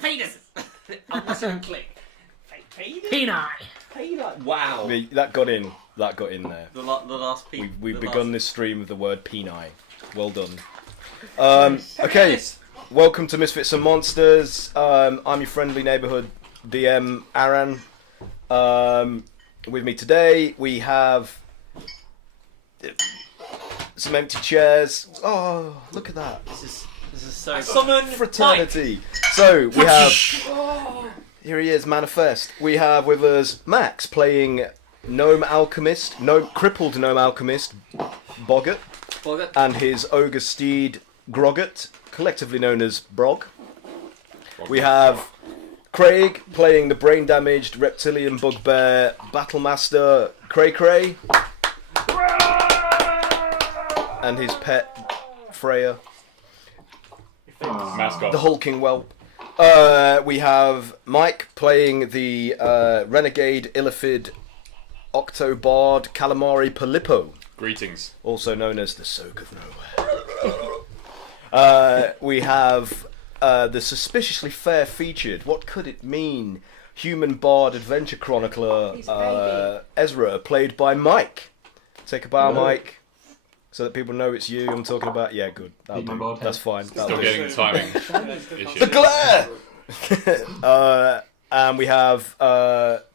Fetus! I wasn't click. Penile. Wow. That got in there. The last piece. We've begun this stream with the word penile. Well done. Okay, welcome to Misfits and Monsters. I'm your friendly neighbourhood DM, Aaron. With me today we have some empty chairs. Oh, look at that. This is so Summon Fraternity. So we have... Here he is, Manifest. We have with us Max playing crippled gnome alchemist, Boggart, and his ogre steed, Groggot, collectively known as Brog. We have Craig playing the brain-damaged reptilian bugbear, Battlemaster Cray Cray, and his pet, Freya, Mascot. the hulking whelp. We have Mike playing the renegade illithid octobard calamari Polippo, Greetings. also known as the Soak of Nowhere. We have the suspiciously fair-featured, what could it mean, human bard adventure chronicler Ezra, played by Mike. Take a bow, Mike, so that people know it's you I'm talking about. Yeah, good. That'll do. That's fine. Still getting the timing issue. The glare! And we have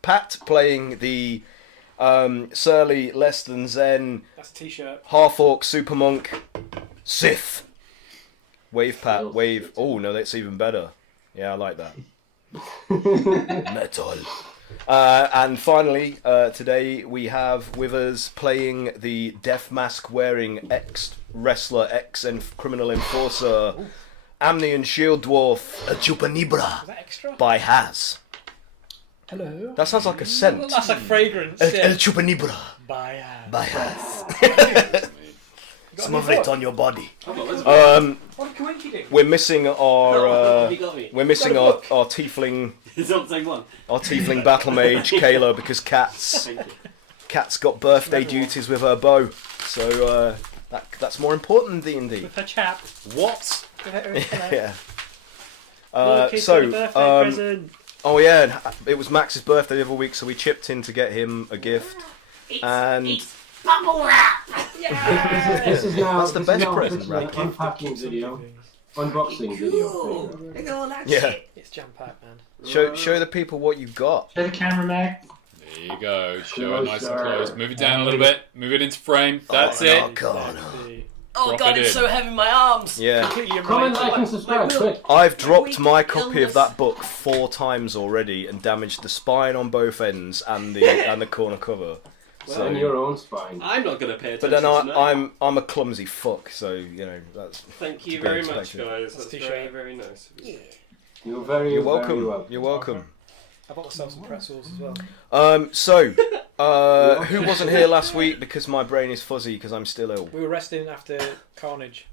Pat playing the surly, less than zen, That's a t-shirt. half-orc super monk, Sith. Wave, Pat, wave. Oh, no, that's even better. Yeah, I like that. Metal. And finally, today we have with us playing the death mask wearing ex-wrestler, ex-criminal enforcer, Amnian Shield Dwarf, Chupanibra, Is that extra? by Haz. Hello. That sounds like a scent. That's like fragrance. El Chupanibra, By by Haz. Got Smother any it on your body. What What a coincidence. We're missing our You got me. we're missing our tiefling It's not the same one. battle mage Kayla, because Cat's got birthday duties with her bow, so that's more important than D&D. With her chap. What? Yeah. Look, it's So a birthday present. oh yeah, it was Max's birthday the other week, so we chipped in to get him a gift, and Bubble wrap. This is now. That's the this best is now present, officially an right? unpacking video, unboxing video. Look at all that yeah, shit. It's jam-packed, man. show the people what you've got. Show the camera, Mac. There you go. Show it nice and Closer. close. Move it down a little bit. Move it into frame. That's it. Oh Drop god, it it's in. so heavy in my arms. Yeah, Completely Comment, right. like, and subscribe, quick. I've dropped my weak copy of illness. that book 4 times already and damaged the spine on both ends and the corner cover. Well, and your own spine. I'm not going to pay But attention then to that. I'm a clumsy fuck, so you know that's. Thank you to be very much, expected. guys. That's That's t-shirt. very, very nice. You're very, You're very welcome. welcome. You're welcome. I bought myself some pretzels as well. So, who wasn't here last week because my brain is fuzzy because I'm still ill? We were resting after Carnage.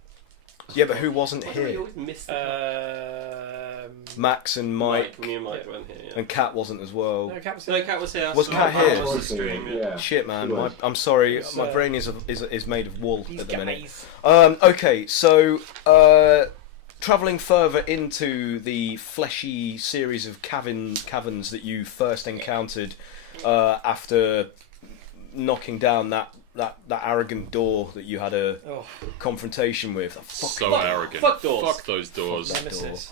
Yeah, but who wasn't We here? always miss the Max and Mike, Me and Mike went here, yeah. and Kat wasn't as well. No, Cat was No, Cat was here. Was So Cat I here? watched the stream, yeah. Shit, man. He was. I'm sorry. It's, My brain is made of wool These at the minute. guys. Okay, so travelling further into the fleshy series of caverns that you first encountered after knocking down that arrogant door that you had a Oh, confrontation with. So arrogant. Fuck doors. Fuck those doors. Nemesis.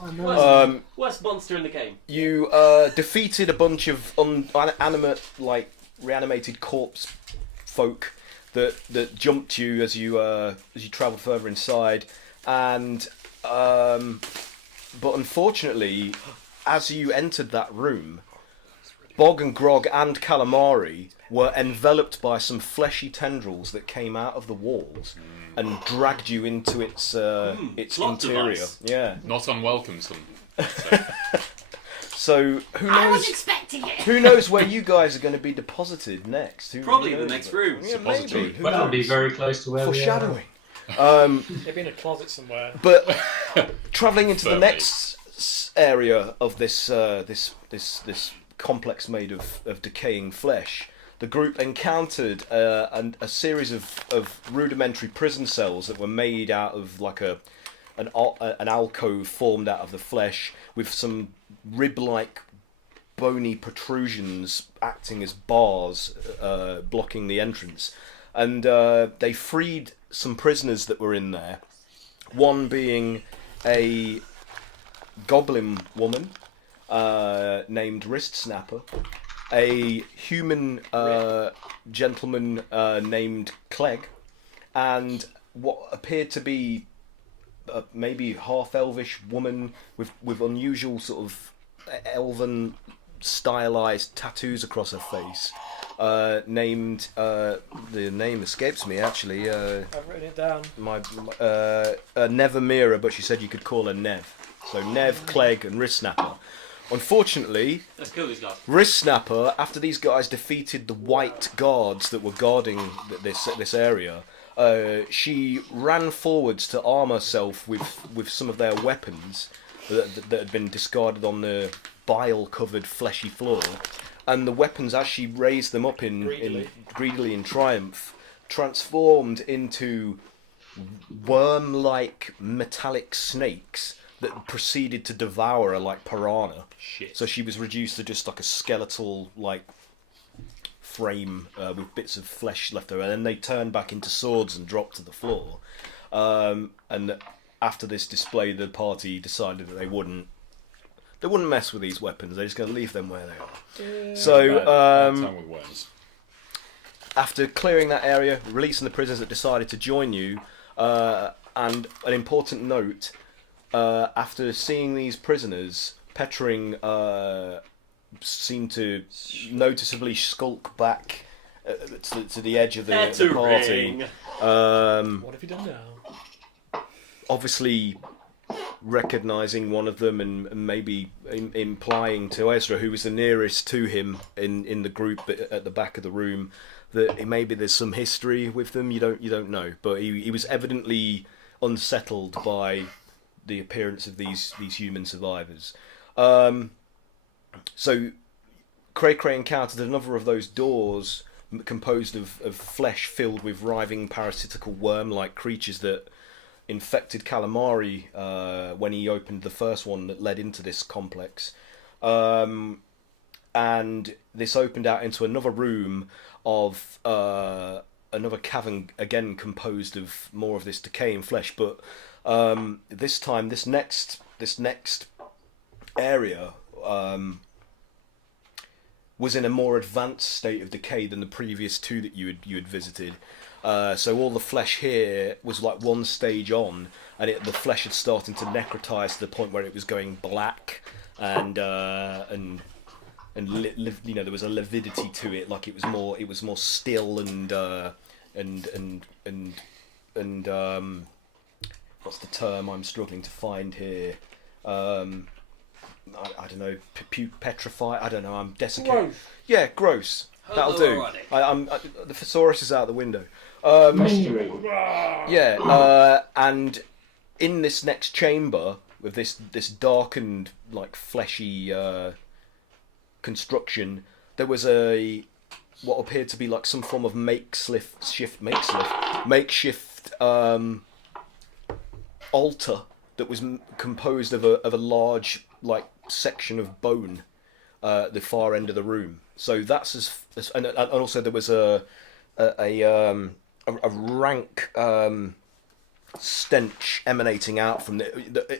Worst monster in the game. You defeated a bunch of animate, like reanimated corpse folk that jumped you as you travelled further inside, and but unfortunately, as you entered that room, Bog and Grog and Calamari were enveloped by some fleshy tendrils that came out of the walls and dragged you into its plot interior. device. Yeah. Not unwelcome, some. So who I was knows? expecting it. Who knows where you guys are going to be deposited next? Probably knows? the next room. Yeah, Suppository. maybe. Who But that would be knows? very close to where we are. Foreshadowing. They'd be in a closet somewhere. But travelling into the Firmly. next area of this complex made of decaying flesh, the group encountered a series of rudimentary prison cells that were made out of like an alcove formed out of the flesh with some rib-like bony protrusions acting as bars blocking the entrance. And they freed some prisoners that were in there, one being a goblin woman named Wrist Snapper, a human gentleman named Clegg, and what appeared to be maybe half-elvish woman with unusual sort of elven stylized tattoos across her face, named the name escapes me actually. I've written it down. Nevamira, but she said you could call her Nev. So Nev, Clegg, and Wrist Snapper. Unfortunately, Let's kill these guys. Wrist Snapper, after these guys defeated the white guards that were guarding this area, she ran forwards to arm herself with some of their weapons that had been discarded on the bile-covered fleshy floor, and the weapons, as she raised them up greedily in triumph, transformed into worm-like metallic snakes that proceeded to devour her like piranha. Shit. So she was reduced to just like a skeletal like frame with bits of flesh left over, and then they turned back into swords and dropped to the floor. And after this display, the party decided that they wouldn't mess with these weapons. They're just going to leave them where they are. So Bad time with worms. after clearing that area, releasing the prisoners that decided to join you, and an important note, after seeing these prisoners, Pettering seemed to noticeably skulk back to the edge of the party. What have you done now? Obviously recognising one of them and maybe implying to Ezra, who was the nearest to him in the group at the back of the room, that maybe there's some history with them. You don't know, but he was evidently unsettled by the appearance of these human survivors. So Cray Cray encountered another of those doors composed of flesh filled with writhing parasitical worm-like creatures that infected calamari when he opened the first one that led into this complex. And this opened out into another room of another cavern, again composed of more of this decaying flesh, but this time this next area was in a more advanced state of decay than the previous two that you had visited. So all the flesh here was like one stage on, and the flesh had started to necrotize to the point where it was going black, and there was a lividity to it, like it was more still and what's the term I'm struggling to find here? I don't know, petrified. I don't know. I'm desiccated. Gross. Yeah, gross. That'll do. The thesaurus is out the window. Mystery. Yeah, and in this next chamber with this darkened, like fleshy construction, there was what appeared to be like some form of makeshift altar that was composed of a large like section of bone at the far end of the room. So that's and also there was a rank stench emanating out from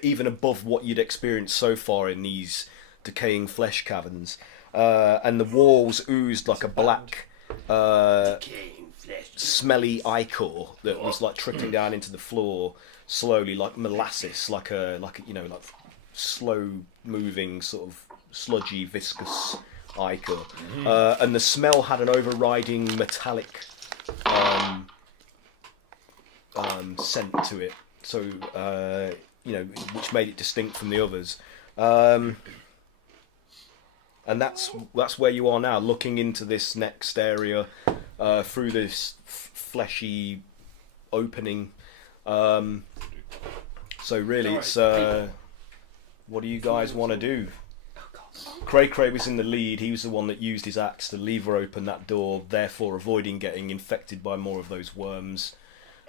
even above what you'd experienced so far in these decaying flesh caverns, and the walls oozed like a black smelly ichor that was like trickling down into the floor slowly, like molasses, like slow moving sort of sludgy viscous ichor, and the smell had an overriding metallic scent to it, so which made it distinct from the others, and that's where you are now, looking into this next area through this fleshy opening. So really, it's what do you guys want to do? Cray Cray was in the lead. He was the one that used his axe to lever open that door, therefore avoiding getting infected by more of those worms.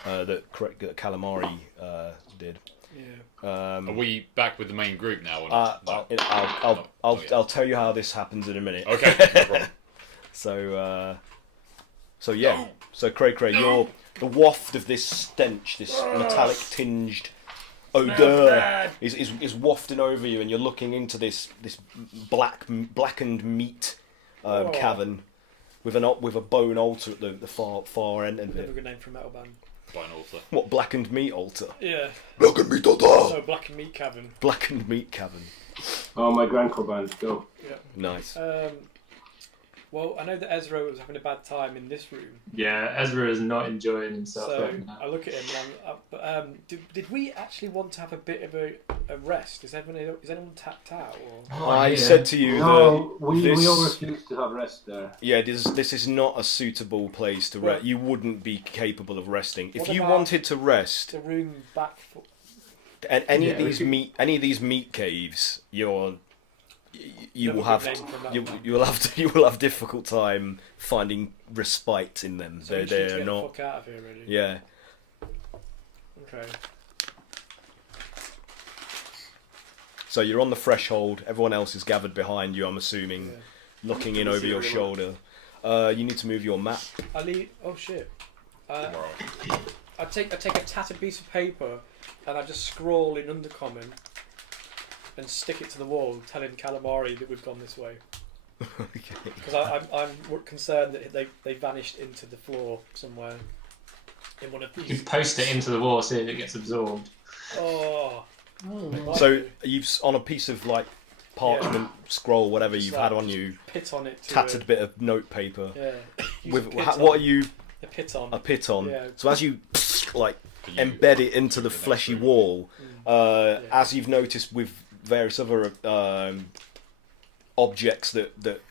that Calamari did. Yeah. Are we back with the main group now? Or not? No. I'll tell you how this happens in a minute. Okay, no problem. So yeah. So Cray, you're the waft of this stench, this metallic tinged odour is wafting over you, and you're looking into this blackened meat cavern with a bone altar at the far end of Never a it. good name for a metal band. Bone altar. What, blackened meat altar? Yeah. Blackened meat altar. So Black and Meat Cavern. Blackened meat cavern. Oh, my grandcore band, go. Yeah. Nice. Well, I know that Ezra was having a bad time in this room. Yeah, Ezra is not enjoying himself So right now. I look at him and did we actually want to have a bit of a rest? Is anyone tapped out? Or? I said to you No, that we all refused to have rest there. yeah, this is not a suitable place to rest. Well- You wouldn't be capable of resting if What you about wanted to rest. The room back. And any Yeah, of we these could- meat caves, you will Never have good name for a metal you band. will have difficult time finding respite in them. So we should They're get the not. fuck out of here, really. Yeah. Okay. So you're on the threshold. Everyone else is gathered behind you. I'm assuming, Yeah. looking in Can we over see your everyone? shoulder. You need to move your map. I leave. Oh shit. Tomorrow. I take a tattered piece of paper and I just scroll in Undercommon and stick it to the wall, telling Calamari that we've gone this way. Okay. Because I'm concerned that they vanished into the floor somewhere in one of You these. can post it into the wall, see if it gets absorbed. Oh. So you've on a piece of like parchment, scroll, whatever Just you've like- had on you, Pit on it. To tattered bit of note paper. Yeah. Use With a pit what on. are you? A pit on. A pit on. Yeah. So as you like For you, embed it into the for next fleshy room. wall, Yeah. as you've noticed with various other objects that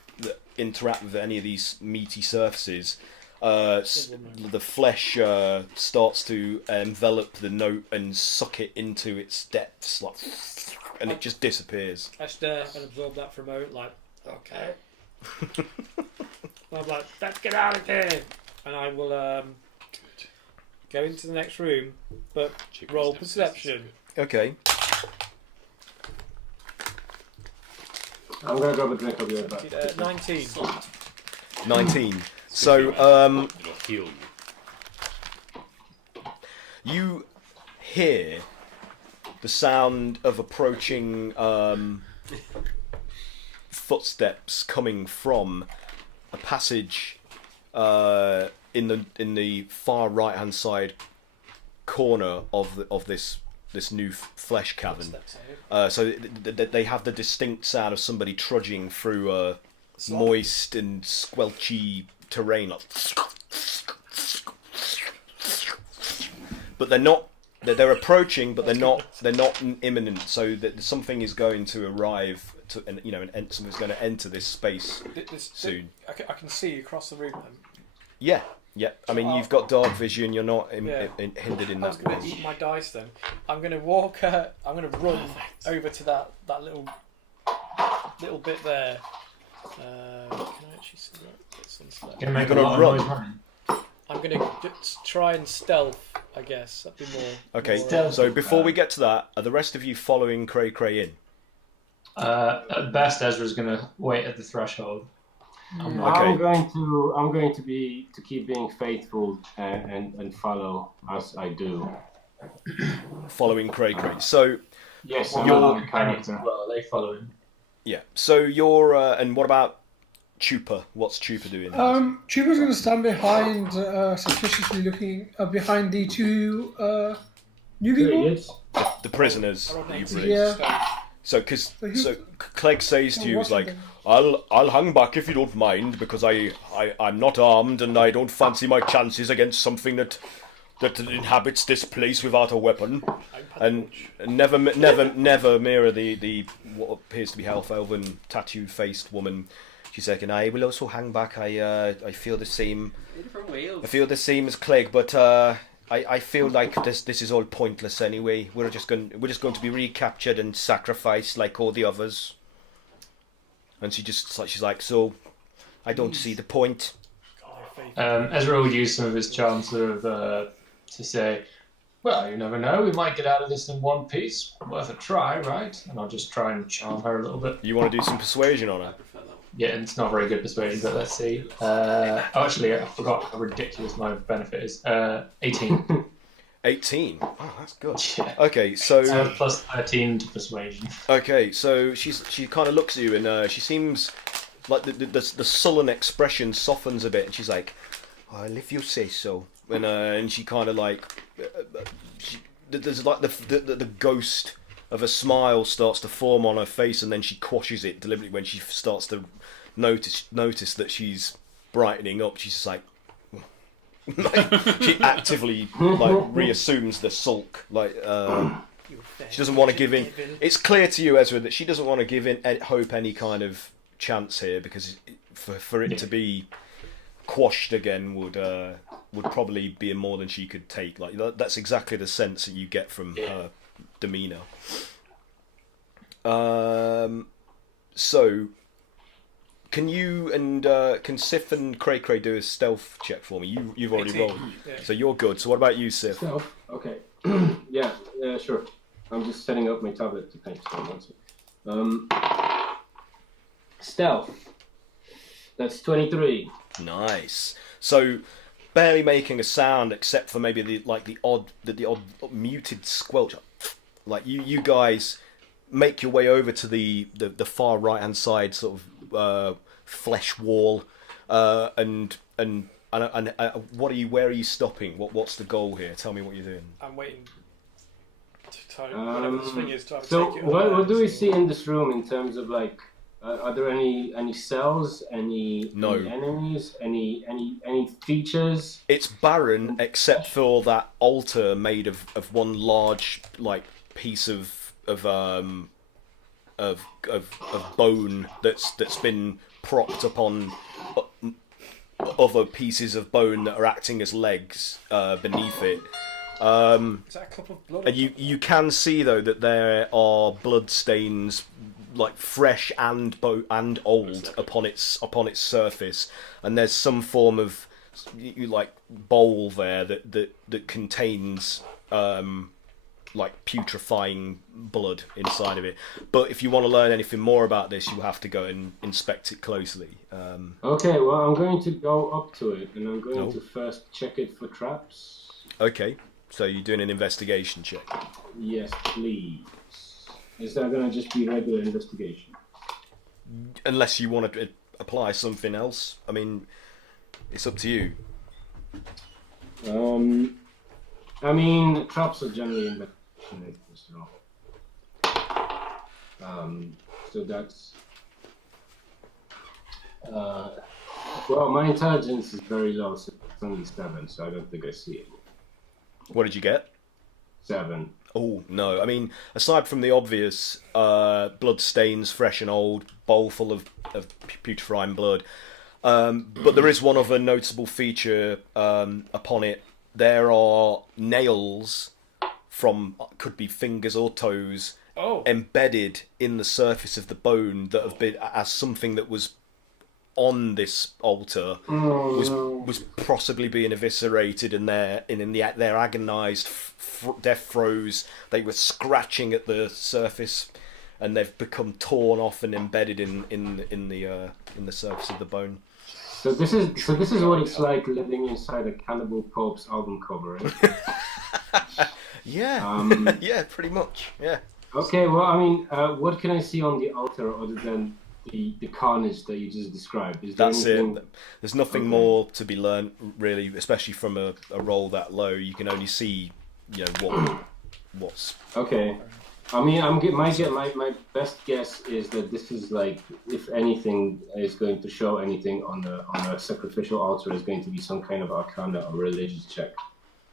interact with any of these meaty surfaces, the flesh starts to envelop the note and suck it into its depths, like, and it just disappears. I stare and absorb that for a moment, like, okay. I'm like, let's get out of here! And I will go into the next room, but Chicken roll sniff perception. Okay. I'm gonna grab a drink of your back. 19. 19. So It'll heal you. you hear the sound of approaching footsteps coming from a passage in the far right hand side corner of this new flesh cavern. Steps, I hope. So they have the distinct sound of somebody trudging through a Slop. moist and squelchy terrain. Like, but they're not. They're approaching, but they're not imminent. So that something is going to arrive, and something's going to enter this space soon. I can see you across the room then. Yeah, yeah. I mean, you've got dark vision. You're not hindered in I was that going to way. eat my dice then. I'm going to walk. I'm going to run over to that little bit there. Can I actually see that? Get some stuff. Gonna make a gonna lot run. of noise running. I'm going to try and stealth, I guess. That'd be more. Okay. more, So before we get to that, are the rest of you following Cray in? At best, Ezra's gonna wait at the threshold. Okay. I'm going to keep being faithful and follow as I do. Following Cray. So Yes, Well, I'm You're- a character. Well, they follow him. yeah. So you're and what about Chupa? What's Chupa doing? Chupa's going to stand behind, suspiciously looking behind the two new There he people. is. The prisoners I rolled that you've 19. raised. Yeah. So, because So he's- Clegg says to you, What's he's like, happening? I'll hang back if you don't mind, because I'm not armed and I don't fancy my chances against something that inhabits this place without a weapon, and never mirror the what appears to be half-elven tattoo-faced woman. She's like, and I will also hang back. I feel the same. Different wheels. I feel the same as Clegg, but I feel like this is all pointless anyway. We're just going to be recaptured and sacrificed like all the others. And she's like, so I don't see the point. God, I have faith. Ezra will use some of his charms to sort of to say, well, you never know, we might get out of this in one piece. Worth a try, right? And I'll just try and charm her a little bit. You want to do some persuasion on her? Yeah, and it's not very good persuasion, but let's see. Actually, I forgot how ridiculous my benefit is. 18. 18. Oh, that's good. Yeah. Okay, so Plus 13 to persuasion. okay, so she kind of looks at you, and she seems like the sullen expression softens a bit, and she's like, "Well, if you say so." And she kind of like, there's like the ghost of a smile starts to form on her face, and then she quashes it deliberately when she starts to notice that she's brightening up. She's just like, she actively like reassumes the sulk. Like she doesn't want to give in. It's clear to you, Ezra, that she doesn't want to give in hope any kind of chance here, because for it to be quashed again would probably be more than she could take. Like that's exactly the sense that you get from her demeanour. So can you and can Sif and Cray Cray do a stealth check for me? You've already 18. rolled, Yeah. so you're good. So what about you, Sif? Stealth. Okay. Yeah. Sure. I'm just setting up my tablet to paint. Stealth. That's 23. Nice. So barely making a sound except for maybe the odd muted squelch. Like you guys make your way over to the far right hand side sort of flesh wall, and what are you? Where are you stopping? What's the goal here? Tell me what you're doing. I'm waiting to time whatever this thing is to have So take it. what do we see in this room in terms of like? Are there any cells? No. Any enemies? Any features? It's barren except for that altar made of one large like piece of bone that's been propped upon other pieces of bone that are acting as legs beneath it. Is that a cup of blood? And you can see though that there are blood stains, like fresh and old, upon its surface, and there's some form of like bowl there that contains like putrefying blood inside of it. But if you want to learn anything more about this, you have to go and inspect it closely. Okay, well I'm going to go up to it and I'm going to first check it for traps. Okay, so you're doing an investigation check. Yes, please. Is that going to just be regular investigation? Unless you want to apply something else. I mean, it's up to you. I mean, traps are generally investigated, so that's... well, my intelligence is very low, so it's only 7, so I don't think I see it. What did you get? 7. Oh, no. I mean, aside from the obvious blood stains, fresh and old, bowl full of putrefying blood, but there is one other noticeable feature upon it. There are nails from, could be fingers or toes, embedded in the surface of the bone that have been, as something that was on this altar was possibly being eviscerated, and their agonised death throes, they were scratching at the surface, and they've become torn off and embedded in the surface of the bone. So this is what it's like living inside a Cannibal Corpse album cover, right? Yeah, yeah, pretty much, yeah. Okay, well, I mean, what can I see on the altar other than the carnage that you just described? Is there anything... it. There's nothing more to be learned, really, especially from a roll that low. You can only see, you know, what's... Okay. I mean, my best guess is that this is like, if anything is going to show anything on a sacrificial altar, is going to be some kind of arcana or religious check.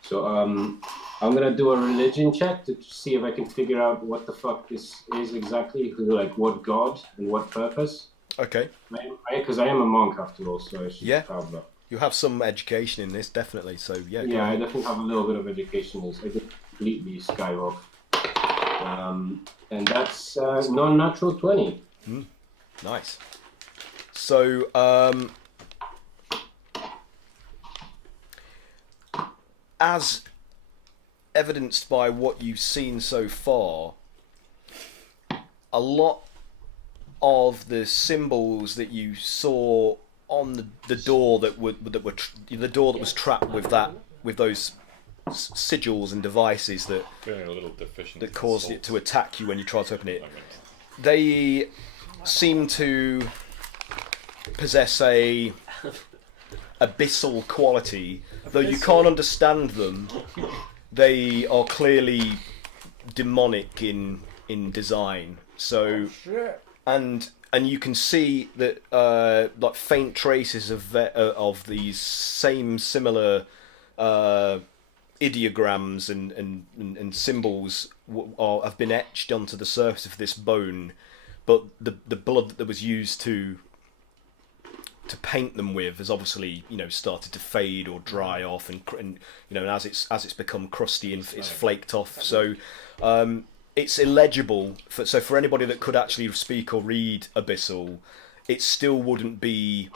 So I'm gonna do a religion check to see if I can figure out what the fuck this is exactly, like what god and what purpose. Okay. Because I am a monk after all, so I should have that. You have some education in this, definitely. So yeah. Yeah, I definitely have a little bit of education. I did completely skyrock. And that's non-natural 20. Nice. So, as evidenced by what you've seen so far, a lot of the symbols that you saw on the door that the door that was trapped with those sigils and devices that Feeling a little deficient. that caused it to attack you when you tried to open it, they seem to possess a abyssal quality. Though you can't understand them, they are clearly demonic in design. So, and you can see that like faint traces of these same similar ideograms and symbols have been etched onto the surface of this bone, but the blood that was used to paint them with has obviously started to fade or dry off, and as it's become crusty and it's flaked off. So it's illegible. So for anybody that could actually speak or read Abyssal, it still wouldn't be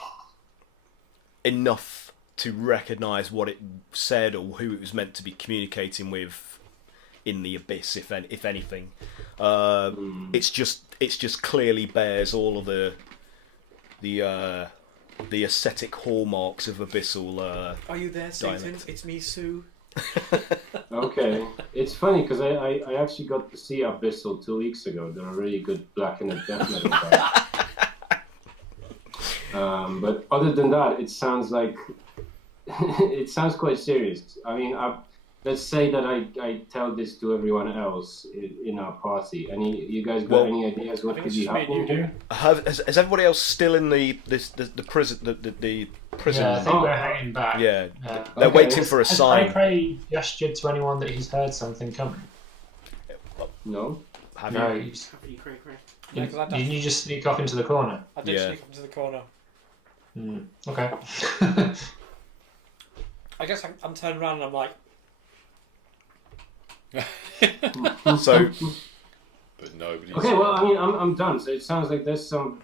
enough to recognise what it said or who it was meant to be communicating with in the abyss, if anything. It's just clearly bears all of the ascetic hallmarks of Abyssal. Are you there, Satan? dialect. It's me, Sue. Okay, it's funny because I actually got to see Abyssal 2 weeks ago. They're a really good black and death metal band. But other than that, it sounds like it sounds quite serious. I mean, let's say that I tell this to everyone else in our party. You guys got any ideas what could be happening here? Is everybody else still in the prison? The prison? Yeah, I think we're hanging back. Yeah, they're waiting for a sign. Has Cray gestured to anyone that he's heard something coming? No. Have No, you? you just, Cray. Yeah, 'cause I didn't you just sneak off into the corner? I did Yeah. sneak up to the corner. Okay. I guess I'm turned around and I'm like, So But nobody's. Okay, well, I mean, I'm done. So it sounds like there's some.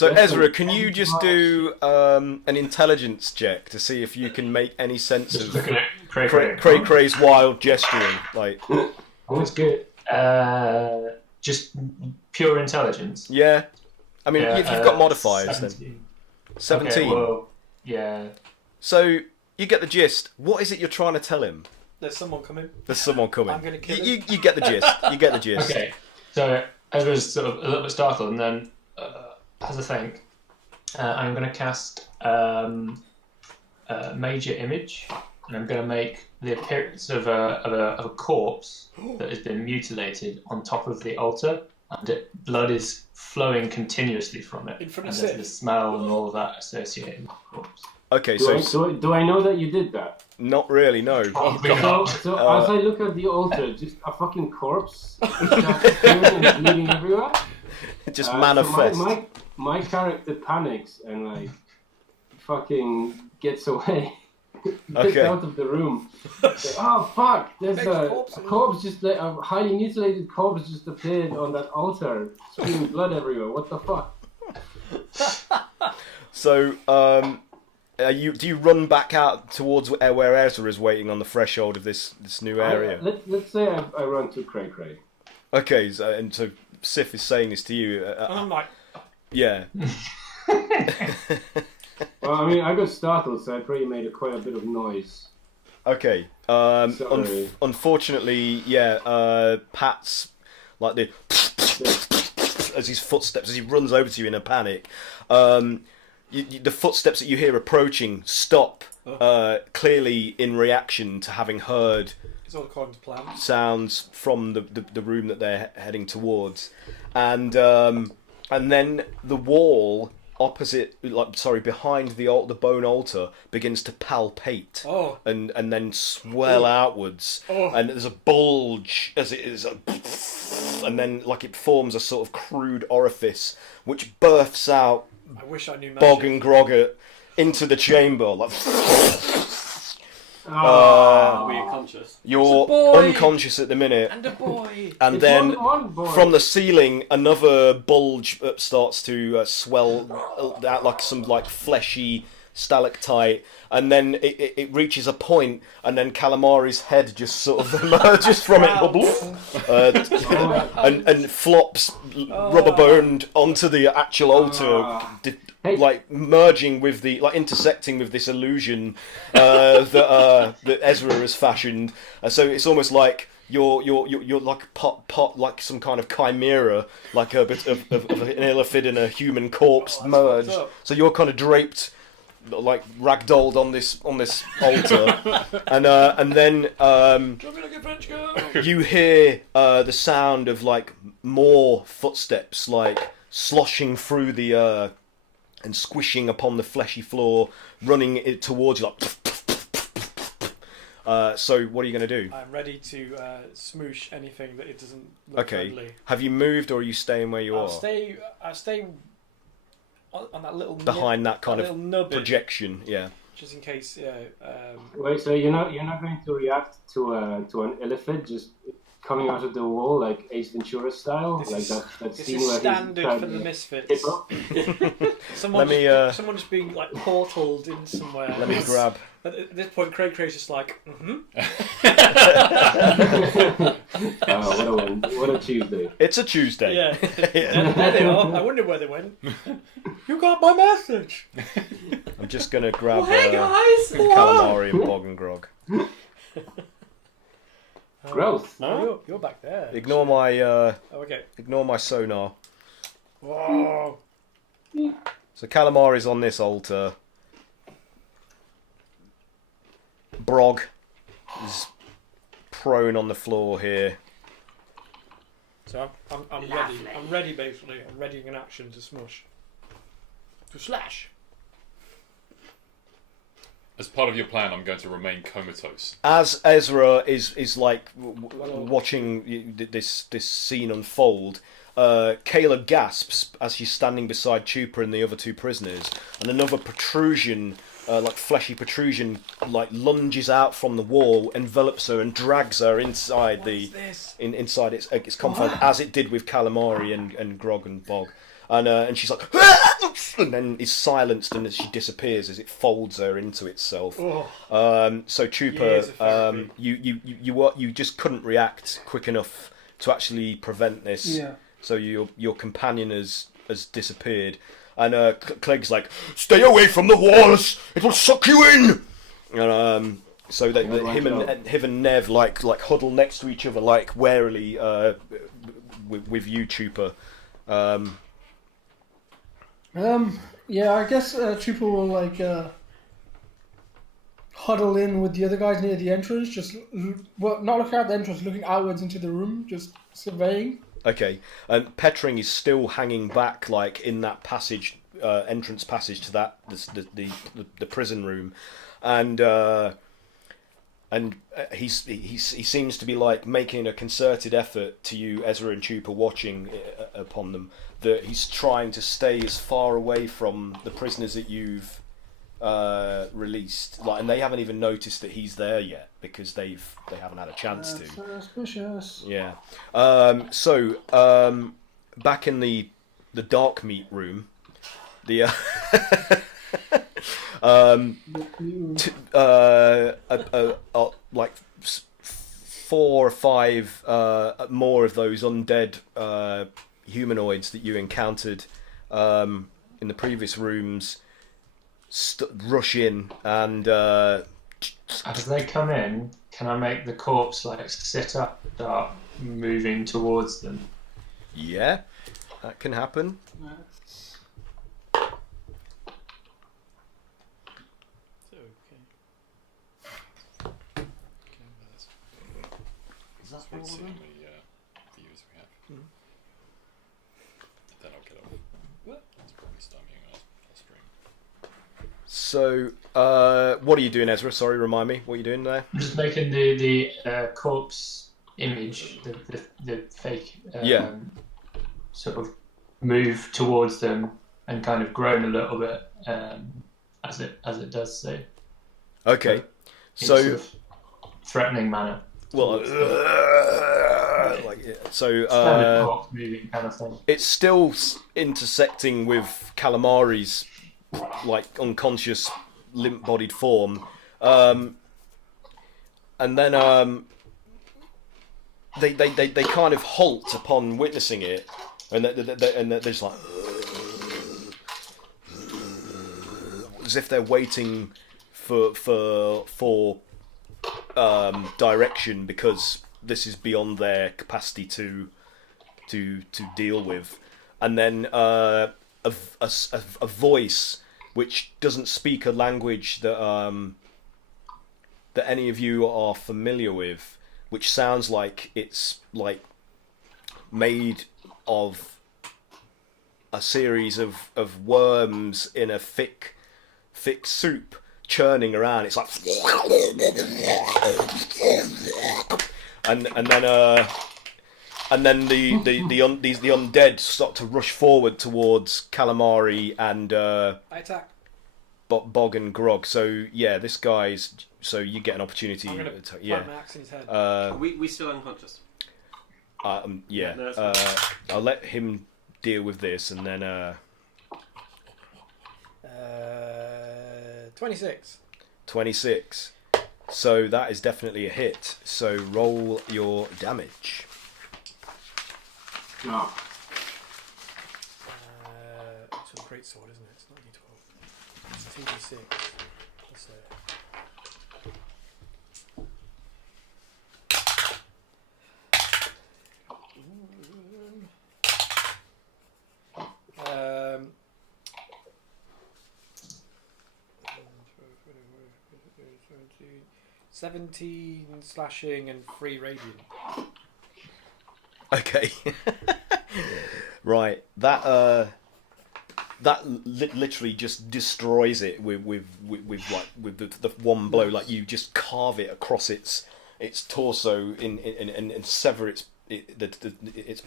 Ezra, can you just do an intelligence check to see if you can make any sense Just of looking at Cray. Cray's wild gesturing? Like, Oh, it's good. Just pure intelligence. yeah. I mean, Yeah, if you've got modifiers, 17. then 17. Okay, well, yeah. So you get the gist. What is it you're trying to tell him? there's someone coming. There's someone coming. I'm gonna kill him. You get the gist. You get the gist. Okay, so Ezra's sort of a little bit startled, and then has a think. I'm going to cast Major Image, and I'm going to make the appearance of a corpse that has been mutilated on top of the altar, and blood is flowing continuously from it. In front and of there's Sith. the smell and all of that associated with the corpse. Okay, Do I know that you did that? not really. No. Probably So, not. as I look at the altar, just a fucking corpse appearing and bleeding everywhere. Just So manifest. my character panics and like fucking gets away. Gets Okay. out of the room. Like, oh fuck! There's a corpse, just like a highly mutilated corpse, just appeared on that altar, spewing blood everywhere. What the fuck? So, do you run back out towards where Ezra is waiting on the threshold of this new area? Let's say I run to Cray. Okay, so Sif is saying this to you. And I'm like, Yeah. Well, I mean, I got startled, so I probably made quite a bit of noise. Okay. Sorry. Unfortunately, yeah. Pat's like the as his footsteps as he runs over to you in a panic. The footsteps that you hear approaching stop, clearly in reaction to having heard it's all according to plan. sounds from the room that they're heading towards, and then the wall opposite, behind the bone altar begins to palpate, and then swell outwards, and there's a bulge as it is, and then like it forms a sort of crude orifice which births out I wish I knew Bog magic. and Grogger into the chamber. Like, Are we unconscious? you're boy. unconscious at the minute, And a boy. and It's then one boy. from the ceiling another bulge starts to swell out like some fleshy stalactite, and then it reaches a point, and then Calamari's head just sort of emerges from it, and flops rubber boned onto the actual altar, like merging with the, like intersecting with this illusion that Ezra has fashioned. So it's almost like you're like pot like some kind of chimera, like a bit of an illithid and a human corpse merged. So you're kind of draped, like ragdolled on this altar, and then you hear the sound of like more footsteps, like sloshing through the and squishing upon the fleshy floor, running it towards you, like. So what are you going to do? I'm ready to smoosh anything that it doesn't look friendly. Have you moved, or are you staying where you are? I'll stay on that little behind that kind of nubbin, projection, yeah. Just in case. Wait, so you're not going to react to an illithid just coming out of the wall like Ace Ventura style, this that this scene is where standard for the Misfits. Someone just being like portaled in somewhere. Let me grab. At this point, Craig's just like, What a Tuesday. It's a Tuesday. Yeah. There they are. I wonder where they went. You got my message. I'm just going to grab hey guys. calamari and bog and grog. Growth. No, you're back there. Ignore my okay. Ignore my sonar. Whoa. So calamari's on this altar. Brog is prone on the floor here. So I'm ready. I'm ready basically. I'm readying an action to smush. To slash. As part of your plan, I'm going to remain comatose. As Ezra is like watching this scene unfold, Kayla gasps as she's standing beside Chupa and the other two prisoners, and another protrusion, like fleshy protrusion, like lunges out from the wall, envelops her, and drags her inside inside its confines, as it did with Calamari and Grog and Bog. And she's like, and then is silenced, and she disappears as it folds her into itself. So Chupa, you just couldn't react quick enough to actually prevent this. Yeah. So your companion has disappeared, and Clegg's like, "Stay away from the walls! It will suck you in!" And so that him and Nev like huddle next to each other, like warily, with you, Chupa. Yeah, I guess Trooper will like huddle in with the other guys near the entrance, just not looking at the entrance, looking outwards into the room, just surveying. Okay, and Petring is still hanging back, like in that passage, entrance passage to that the prison room, and he seems to be like making a concerted effort to you, Ezra and Chupa, watching upon them. That he's trying to stay as far away from the prisoners that you've released, like, and they haven't even noticed that he's there yet because they haven't had a chance to. Suspicious. Yeah. So back in the dark meat room, the like 4 or 5 more of those undead humanoids that you encountered in the previous rooms rush in, and as they come in, can I make the corpse like sit up and start moving towards them? Yeah, that can happen. Views we have. Then I'll get off. That's probably stymieing our stream. So, what are you doing, Ezra? Sorry, remind me. What are you doing there? I'm just making the corpse image, the fake, sort of move towards them and kind of groan a little bit as it does so. Okay, in sort of threatening manner. Well, standard corpse moving kind of thing. It's still intersecting with Calamari's like unconscious, limp-bodied form, and then they kind of halt upon witnessing it, and they're just like as if they're waiting for direction, because this is beyond their capacity to deal with. And then a voice which doesn't speak a language that any of you are familiar with, which sounds like it's like made of a series of worms in a thick soup churning around. It's like and then the undead start to rush forward towards Calamari and I attack. Bog and Grog. So yeah, this guy's. So you get an opportunity. I'm gonna plant my axe in his head. We still unconscious. Yeah. No, that's I'll let him deal with this, and then 26. 26. So that is definitely a hit. So roll your damage. No. It's a great sword, isn't it? It's not D12. It's 2d6. That's it. Um, 17 slashing and 3 radiant. Okay. Right. That literally just destroys it with the one blow. Like you just carve it across its torso and sever its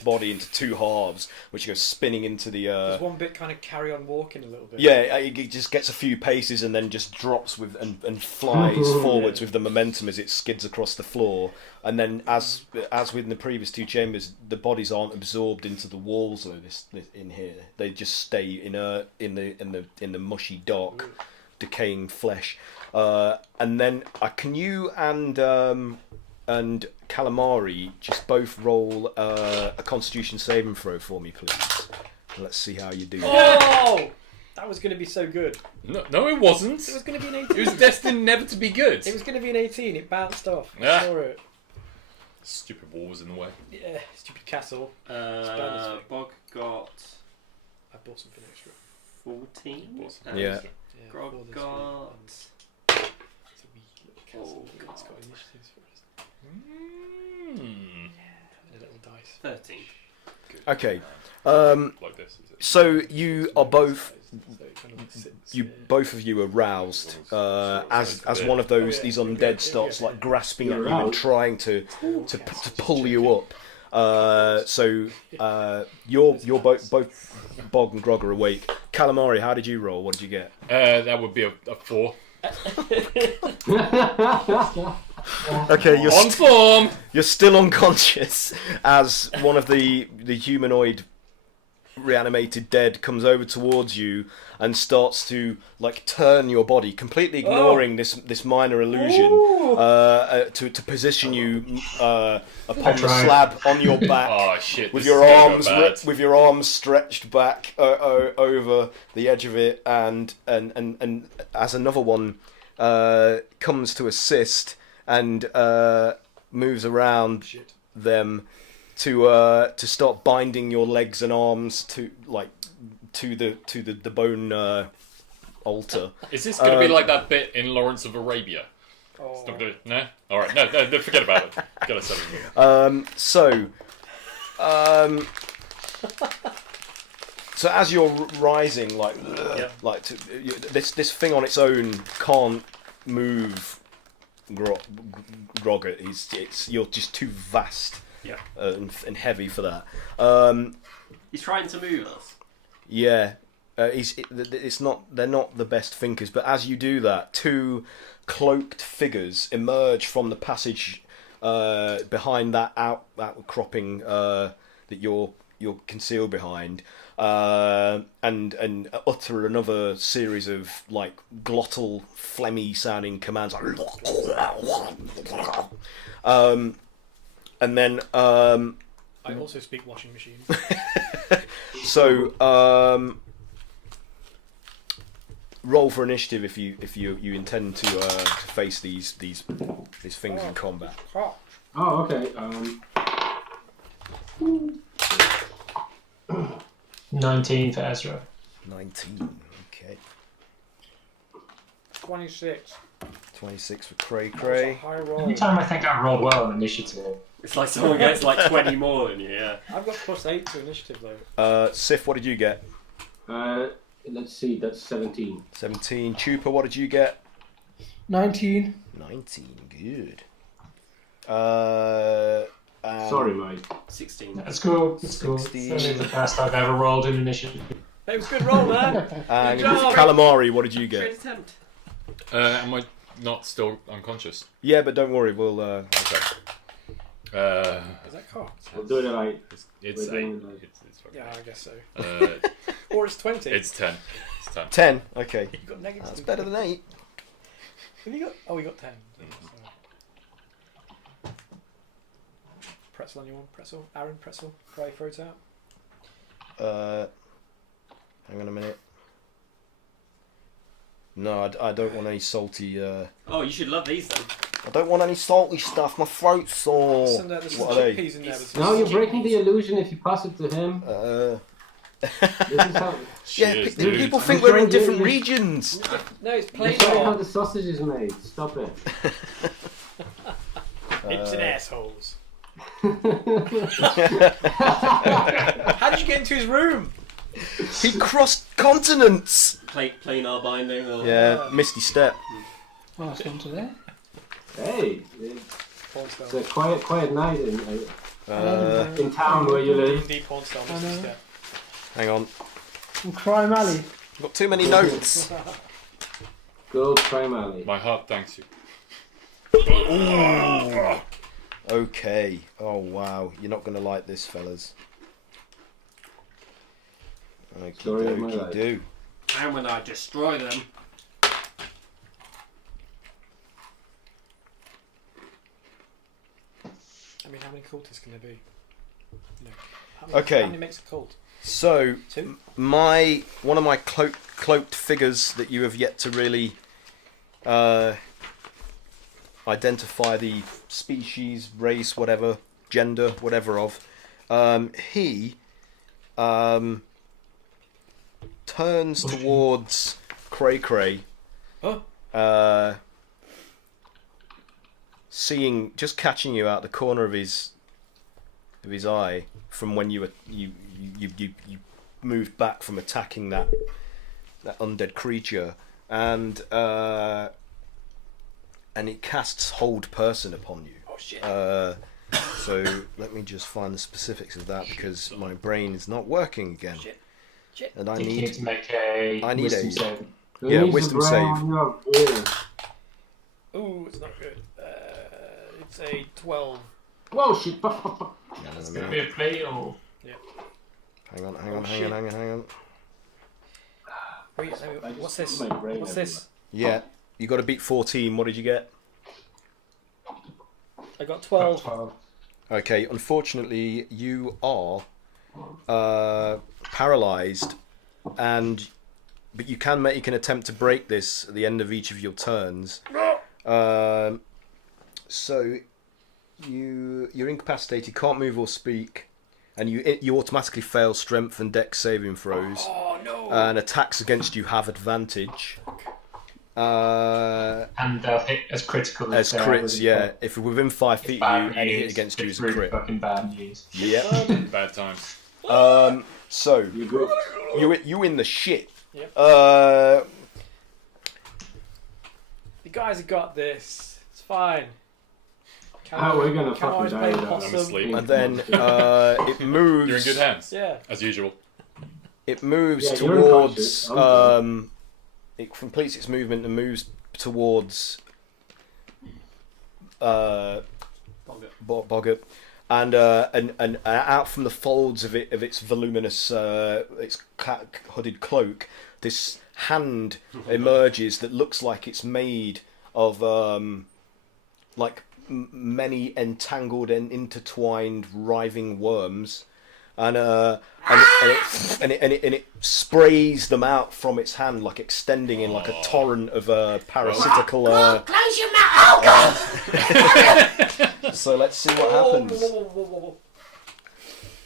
body into two halves, which goes spinning into the. Does one bit kind of carry on walking a little bit? Yeah, it just gets a few paces and then just drops with and flies forwards with the momentum as it skids across the floor. And then, as with the previous two chambers, the bodies aren't absorbed into the walls of this in here. They just stay inert in the mushy, dark, decaying flesh. And then, can you and Calamari just both roll a Constitution saving throw for me, please? Let's see how you do. Oh! That was going to be so good. No, it wasn't. It was going to be an 18. It was destined never to be good. It was going to be an 18. It bounced off. Ah. I saw it. Stupid wall was in the way. Yeah, stupid castle. Bog got I bought something extra. 14. Yeah. Grog bought this got. It's a wee little castle. Oh, It's got initiatives first. Mm. And a little dice. 13. Okay. Like this. Is it? So you are both. So it kind of sits, Both of you are roused as one of these undead starts like grasping at you and trying to pull you up. So you're both Bog and Grog are awake. Calamari, how did you roll? What did you get? That would be a 4. Okay, you're On form. You're still unconscious as one of the humanoid reanimated dead comes over towards you and starts to like turn your body, completely ignoring this minor illusion, to position you upon the slab on your back. Oh shit! With this your is gonna arms go bad. with your arms stretched back over the edge of it, and as another one comes to assist and moves around them to start binding your legs and arms to the bone altar. Is this going to be like that bit in Lawrence of Arabia? Oh. It's not gonna, no? Alright, no, forget about it. Got a 7. So as you're rising, this thing on its own can't move Grogger. You're just too vast and heavy for that. He's trying to move us. Yeah, it's not. They're not the best thinkers, but as you do that, two cloaked figures emerge from the passage behind that outcropping that you're you're concealed behind, and utter another series of like glottal, phlegmy sounding commands, like, and then I also speak washing machine. so roll for initiative if you intend to face these things in combat. Oh, okay. 19 for Ezra. 19. Okay. 26. 26 for Cray That's a Cray. high roll. Every time I think I roll well on initiative. It's like someone gets like 20 more than you, yeah. I've got +8 to initiative though. Sif, what did you get? Let's see, that's 17. 17. Chupa, what did you get? 19. 19. Good. Sorry, Mike. 16. That's cool. That's cool. 16. It's only the best I've ever rolled in initiative. It was a good roll, man. And Good job. Calamari, what did you Great get? attempt. Am I not still unconscious? Yeah, but don't worry, we'll. Okay. Is that cocked? We'll do it right. It's We're 8. doing it. It's fucking Yeah, I guess so. 8. Or it's 20. It's 10. It's 10. 10. Okay. You got negatives. That's better than 8. Have you got? Oh, we got 10. Pretzel on your one. Pretzel. Aaron, pretzel. Cry, throw it out. Hang on a minute. No, I don't want any salty. Oh, you should love these then. I don't want any salty stuff. My throat's sore. There's some What are they? chickpeas in there. with some No, you're chickpeas. breaking the illusion if you pass it to him. This is how. Yeah, Cheers, pe- dude. people I'm think we're in showing you- different you- regions. No, it's Let's plain show you how bar. the sausage is made. Stop it. Nips and Uh, assholes. How did you get into his room? He crossed continents. Planar binding. Or... Yeah, Misty Step. Oh, it's gone to there. Hey, Porn it's star. a quiet night Uh, in town where you live. Indeed, porn star. I Mr. know. Step. hang on. From Crime Alley. Got too many notes. Go Crime Alley. My heart thanks you. Okay. Oh wow, you're not gonna like this, fellas. Story of my Okie life. do. And when I destroy them. I mean, how many cultists can there be? You know, how many, Okay. How many makes a cult? So, 2? one of my cloaked figures that you have yet to really identify the species, race, whatever, gender, whatever of, he turns towards Cray Cray, Oh. seeing, just catching you out the corner of his eye from when you moved back from attacking that undead creature, and it casts Hold Person upon you. Oh shit. So let me just find the specifics of that because my brain is not working again, Shit. and I You need need to make a I need wisdom a- save. Who Yeah, needs wisdom a brain save. when you're up here? Ooh, it's not good. It's a 12. Whoa, shit. It's going to be a play or... Hang on, Oh, shit. hang on. Wait, so I just what's this? put my brain What's this? Yeah, you got to beat 14. What did you get? I got 12. 12. Okay, unfortunately, you are paralyzed, but you can attempt to break this at the end of each of your turns. So you're incapacitated, can't move or speak, and you automatically fail strength and dex saving throws. Oh no! And attacks against you have advantage. And they'll hit as critical As they are crits, with yeah. it. If you're within 5 feet Bad of you, any hit news. against you It's is a really crit. fucking bad news. Yep. Bad times. So You go. you in the shit. Yep. Uh, You guys have got this. It's fine. We're gonna can I fucking play die. possum? I'm asleep. and then it moves. You're in good hands, Yeah. as usual. It moves Yeah, you're towards. unconscious. It completes its movement and moves towards. Boggart. Boggart. and out from the folds of its voluminous its hooded cloak, this hand emerges that looks like it's made of like many entangled and intertwined writhing worms, and it sprays them out from its hand, like extending in like a torrent of parasitical. Close your mouth! Oh, God! So let's see what happens.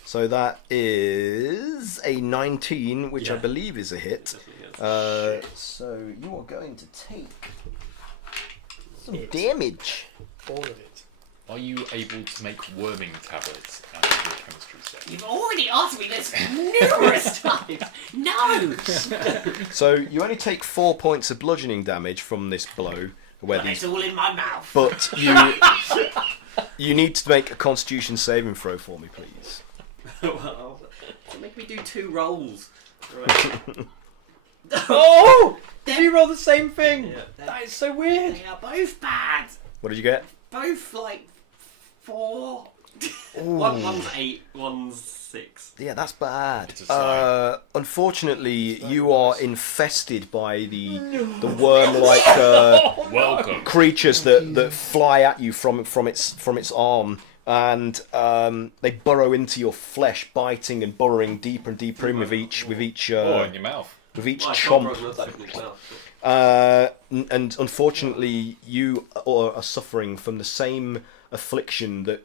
So that is a 19, which I believe is a hit. So you are going to take some damage. All of it. Are you able to make worming tablets out of your chemistry set? You've already asked me this numerous times. No! So you only take 4 points of bludgeoning damage from this blow. Where It's all in my mouth. But you need to make a Constitution saving throw for me, please. Well, make me do 2 rolls. Right. Oh! Did you roll the same thing? Yeah. That is so weird. They are both bad. What did you get? Both like 4. One's 8, one's 6. Yeah, that's bad. It's a sign. Unfortunately, you are infested by the worm-like Welcome. creatures that fly at you from its arm, and they burrow into your flesh, biting and burrowing deeper and deeper in with each in your mouth. with each Well, I chomp. can't roll nothing in his mouth. And unfortunately, you are suffering from the same affliction that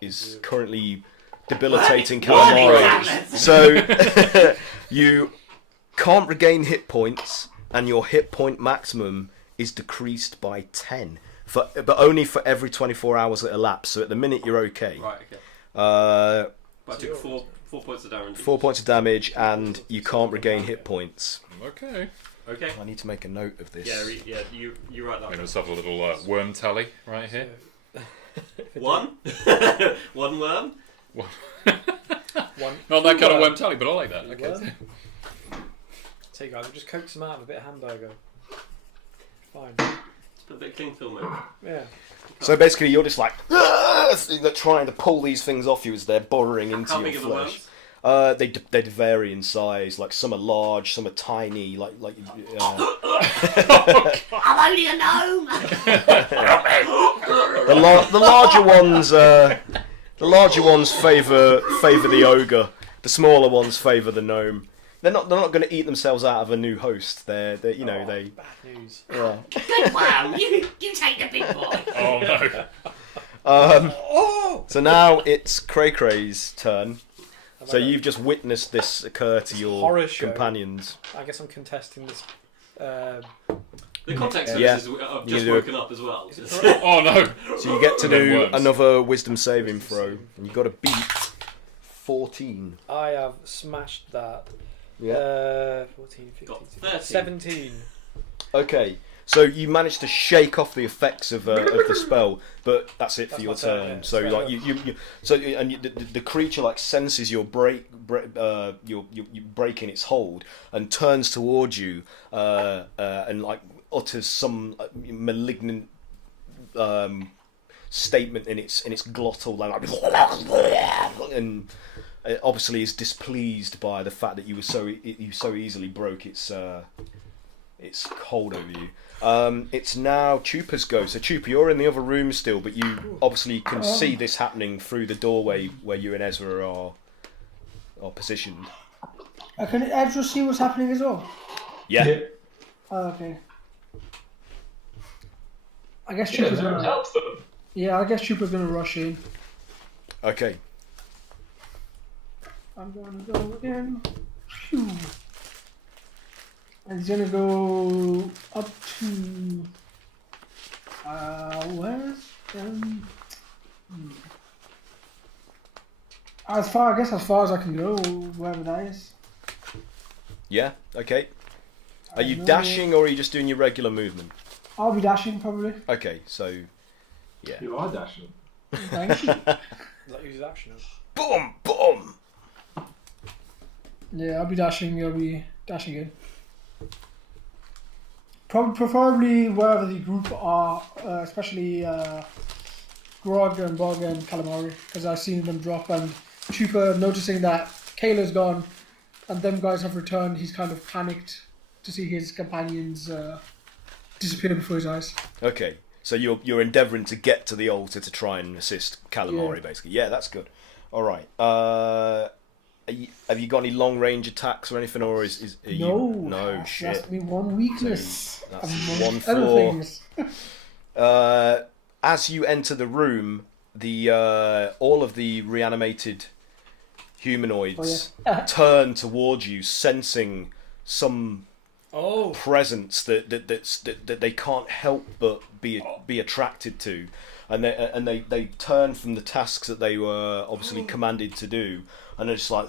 is currently debilitating Calamari. So you can't regain hit points, and your hit point maximum is decreased by 10, but only for every 24 hours that elapse. So at the minute you're okay. Right, okay. Uh, But I took 4 points of damage. 4 points of damage, and you can't regain hit points. Okay. Okay. I need to make a note of this. Yeah, you write that I'm going down. to have a little worm tally right here. 1? 1 worm? One. Not that kind of worm tally, but I like that. Okay. Worm. So you guys, we'll just coax them out of a bit of hamburger. Fine. Put a bit of cling film over. Yeah. So basically, you're just like trying to pull these things off you as they're burrowing into How your big are the flesh. worms? They vary in size. Like some are large, some are tiny. I'm only a gnome. the larger ones favour the ogre. The smaller ones favour the gnome. They're not going to eat themselves out of a new host. They're they. Bad news. Yeah. Good worm. You take the big boy. Oh no. So now it's Cray Cray's turn. Have So I got- you've just witnessed this occur to horror your show. companions. I guess I'm contesting this. The context of Yeah. this is I've You just do it. woken up as well. Is it correct? Oh no. So you get to And then do worms. another wisdom saving throw, and you've got to beat 14. I have smashed that. Yeah. 14, 15, Got 16, 13. 17. Okay. So you managed to shake off the effects of the spell, but that's it for That's your my turn, turn. yeah. So Fair like enough. the creature like senses your you're breaking its hold and turns towards you and like utters some malignant statement in its glottal language, and it obviously is displeased by the fact that you so easily broke its hold over you. It's now Chupa's go. So Chupa, you're in the other room still, but you obviously can see this happening through the doorway where you and Ezra are positioned. Can Ezra see what's happening as well? Yeah. Oh, okay. I guess Yeah, Chupa's that gonna. helps them. Yeah, I guess Chupa's gonna rush in. Okay. I'm gonna go in. Phew. And he's gonna go up to. Where's as far as I can go, wherever that is. Yeah. Okay. Are you No. dashing or are you just doing your regular movement? I'll be dashing probably. Okay. So. Yeah. You are dashing. Thank you. That uses action. Boom! Boom! Yeah, I'll be dashing. I'll be dashing in. Preferably wherever the group are, especially Grog and Bog and Calamari because I've seen them drop, and Chupa noticing that Kayla's gone and them guys have returned, he's kind of panicked to see his companions disappear before his eyes. Okay, so you're endeavouring to get to the altar to try and assist Calamari, Yeah. basically. Yeah, that's good. All right. Have you got any long range attacks or anything, or is are you... No, That's shit. me one weakness. That's amongst one other flaw. things. As you enter the room, the all of the reanimated humanoids turn towards you, sensing some presence that they can't help but be attracted to, and they turn from the tasks that they were obviously commanded to do, and they're just like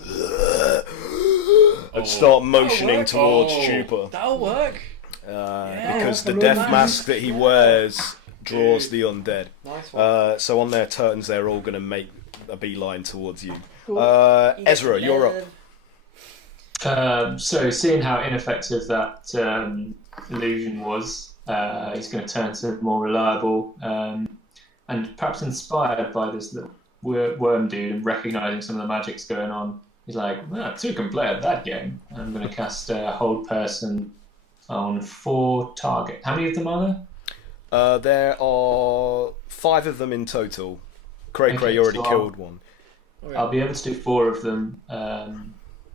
and start motioning towards Chupa. That'll work. Because the death mask that he wears draws the undead. Nice one. So on their turns, they're all going to make a beeline towards you. Ezra, you're up. So seeing how ineffective that illusion was, he's going to turn to more reliable, and perhaps inspired by this worm dude and recognising some of the magic's going on. He's like, two can play at that game. I'm going to cast Hold Person on 4 target. How many of them are there? There are 5 of them in total. Cray already so killed one. I'll be able to do 4 of them.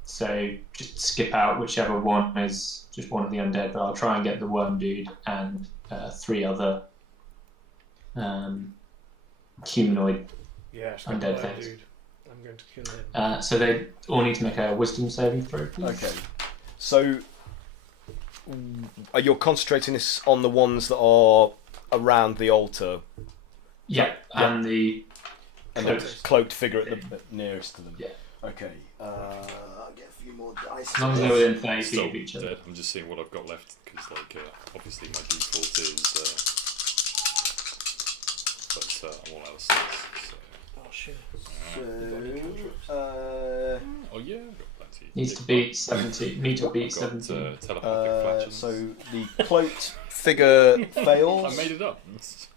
So just skip out whichever one is just one of the undead, but I'll try and get the worm dude and 3 other humanoid undead things. Dude. I'm going to kill him. So they all need to make a wisdom saving throw, please. Okay. So are you concentrating this on the ones that are around the altar? Yeah, and the cloaked figure at the nearest to them? Yeah. Okay. I'll get a few more dice. As long as they're within 30 feet of each Still other. dead. I'm just seeing what I've got left because, obviously my default is, but I'm all out of stats. So. Oh shit. Oh yeah, I've got plenty. Needs to beat 70. Need to beat I've got 70. telepathic flashes. So the cloaked figure fails. I made it up. And It's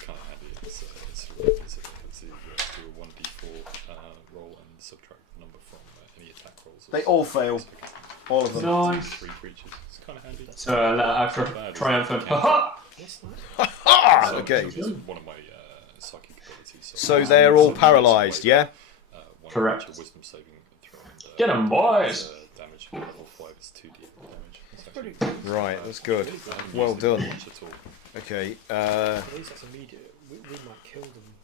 kind of handy. It's do a 1d4 roll and subtract the number from any attack rolls. they all fail. All of them. Nice. 3 creatures. It's kind of handy. So after triumphant. Haha! Okay. It's one of my psychic abilities. So they're all paralysed, yeah? Correct. Wisdom saving throw. Get 'em, boys! Damage level 5 is 2d damage. That's Pretty actually Right, that's good. Well done. Okay. At least that's immediate. We might kill them.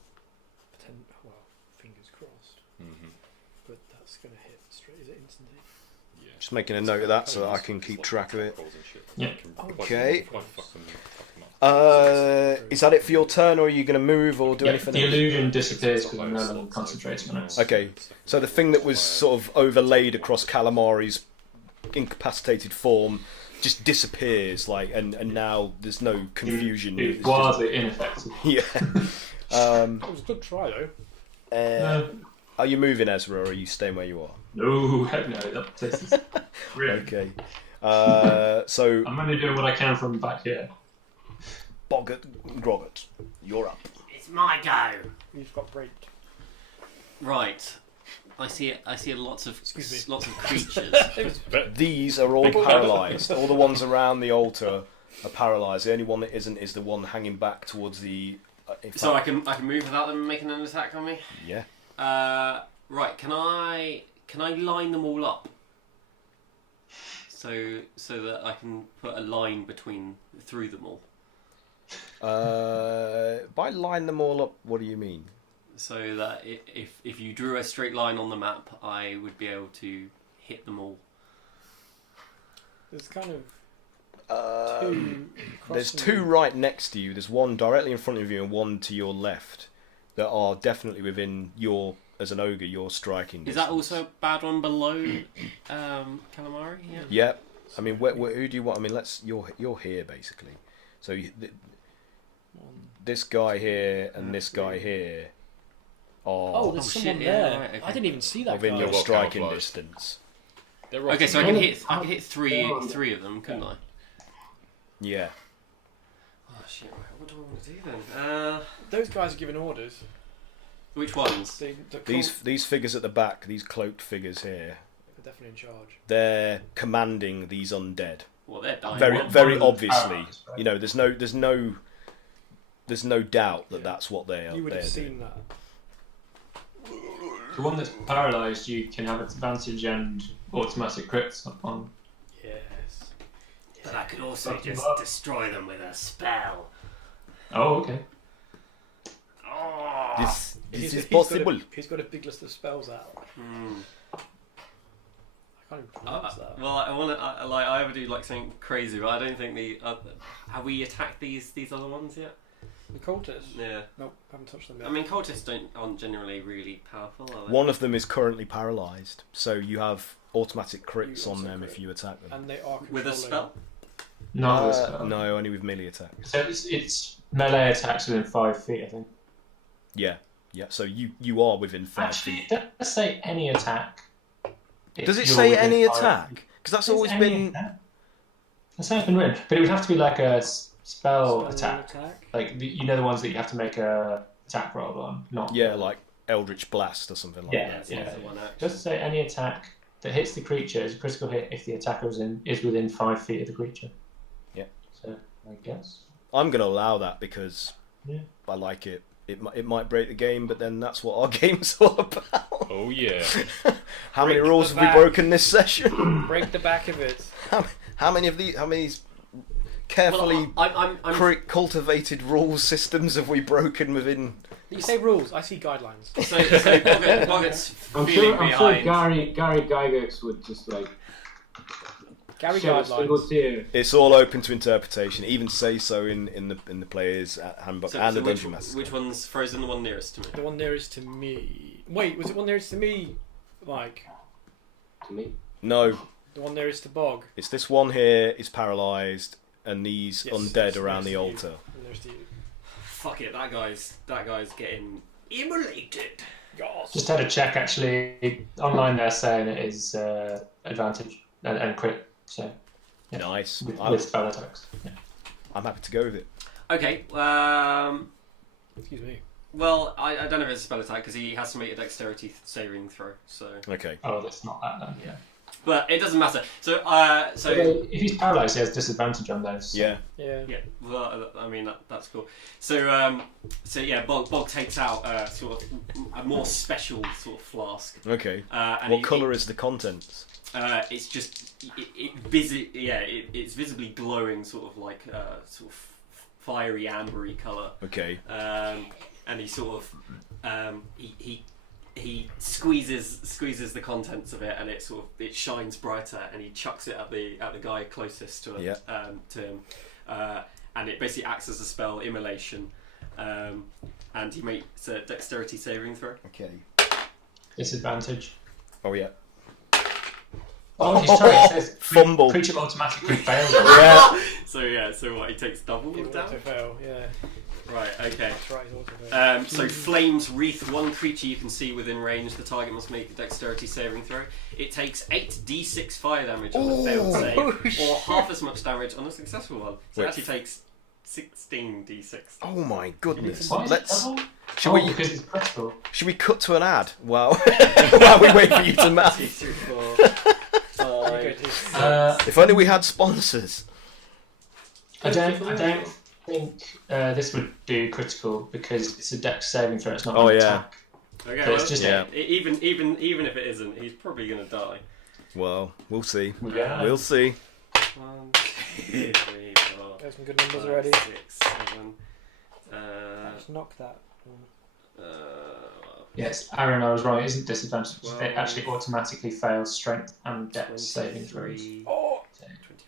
Well, fingers crossed. But that's going to hit straight. Is it instantly? Yeah. Just making a note of that so that I can keep track of it. Yeah. Okay. Is that it for your turn, or are you going to move or do Yeah, anything the else? illusion disappears because I'm no longer concentrating on it. Okay, so the thing that was sort of overlaid across Calamari's incapacitated form just disappears, and now there's no confusion. It's It's wildly ineffective. just- That was a good try though. Are you moving, Ezra, or are you staying where you are? No, heck no. That tastes grim. Okay. So I'm only doing what I can from back here. Boggart, Groggart, you're up. It's my go. You've got raped. Right. I see lots of Excuse me. lots of creatures. These are all paralysed. All the ones around the altar are paralysed. The only one that isn't is the one hanging back towards the. So I can move without them making an attack on me. Yeah. Right. Can I line them all up? So that I can put a line through them all. By line them all up, what do you mean? So that if you drew a straight line on the map, I would be able to hit them all. There's kind of 2. There's 2 right next to you. There's one directly in front of you and one to your left that are definitely within your, as an ogre, your striking distance. Is that also a bad one below Calamari? Yeah. Yeah. I mean, who do you want? I mean, you're here basically. So this guy here and this guy here are there's shit, someone yeah, there. right, okay. I didn't even see that within guy. your well striking camouflaged. distance. Okay, so I can hit three of them, couldn't I? Yeah. Oh shit, right. What do I want to do then? Those guys are giving orders. Which ones? These figures at the back, these cloaked figures here, They're definitely in charge. they're commanding these undead. Well, they're dying. Very Well, obviously. paralyzed, right? You know, there's no doubt that that's what they are. You would have they're seen doing. that. The one that's paralysed, you can have advantage and automatic crits on. Yes. But I could also Fuck 'em just up. destroy them with a spell. Oh, okay. Oh. This He's is got possible. he's got a big list of spells out. Hmm. I can't even pronounce that. Well, I want to I ever do like something crazy, but I don't think the have we attacked these other ones yet? The cultists? Yeah. Nope, haven't touched them yet. I mean, cultists aren't generally really powerful, are they? One of them is currently paralysed, so you have automatic crits You on also them crit. if you attack them. and they are With a controlling- spell? Not this spell. No, only with melee attacks. So it's melee attacks within 5 feet, I think. Yeah. So you are within 5 Actually, feet. it does say any attack. if Does it you're say within any 5 attack? feet. Because that's It says always any been. attack. That's how it's been written, but it would have to be like a spell attack. attack. Like you know the ones that you have to make a attack roll on, not Yeah, like Eldritch Blast or something like Yeah. that. It's not the one action. Just say any attack that hits the creature is a critical hit if the attacker is within 5 feet of the creature. Yeah. So I guess. I'm going to allow that because Yeah. I like it. It might break the game, but then that's what our game's all about. Oh yeah. How many Break rules the have we back. broken this session? Break the back of it. How many carefully Well, I'm cultivated rule systems have we broken within? You say rules, I see guidelines. so Boggart's I'm feeling sure behind. Gary Gygax would just like Gary shed a single guidelines. tear. It's all open to interpretation. Even say so in the player's handbook and the dungeon master. Which one's Frozen? The one nearest to me. The one nearest to me. Wait, was it one nearest to me, Mike? To me. No, The one nearest to Bog? it's this one here is paralysed, and these Yes, undead it's around the nearest to altar. you. Nearest to you. Fuck it, that guy's getting immolated. Yes. Just had a check actually online. They're saying it is advantage and crit. So yeah. Nice. with spell attacks. Yeah. I'm happy to go with it. Okay. Excuse me. Well, I don't know if it's a spell attack because he has to make a dexterity saving throw. So, Okay. Oh, that's not that then. Yeah. but it doesn't matter. So, If he's paralysed, he has disadvantage on those. Yeah. Yeah. yeah. Well, I mean that's cool. So, yeah, Bog takes out sort of a more special sort of flask. Okay. And What colour is the contents? It's just it's visibly glowing, sort of like sort of fiery ambery colour. Okay. And he sort of he squeezes the contents of it, and it shines brighter, and he chucks it at the guy closest to Yeah. to him, and it basically acts as a spell, immolation, and he makes a dexterity saving throw. Okay. Disadvantage. Oh yeah. Oh, he's trying. It says Fumble. creature automatically fails. Yeah. So what? He takes double It damage. auto fail, yeah. Right. Okay. That's right, it's auto fail. So flames wreath one creature you can see within range. The target must make a dexterity saving throw. It takes 8d6 fire damage on a failed save, or half as much damage on a successful one. So Wait. it actually takes 16d6. Oh my goodness. Why is it Let's. double? Should Oh, we? because it's critical. Should we cut to an ad? While while we wait for you to math. 2, 3, 4, You 5. go If only we had sponsors. I don't think this would do critical because it's a dex saving throw. It's not Oh, an yeah. attack. Okay, So well, it's just Yeah. even if it isn't, he's probably gonna die. Well, we'll see. Yeah. We'll see. 1, 2, 3, 4, There's some good numbers 5, already. 6, 7. Just knock that. Yes, Aaron, I was wrong. It isn't disadvantage. Well, It actually automatically fails strength and dex saving throws. 23, Oh!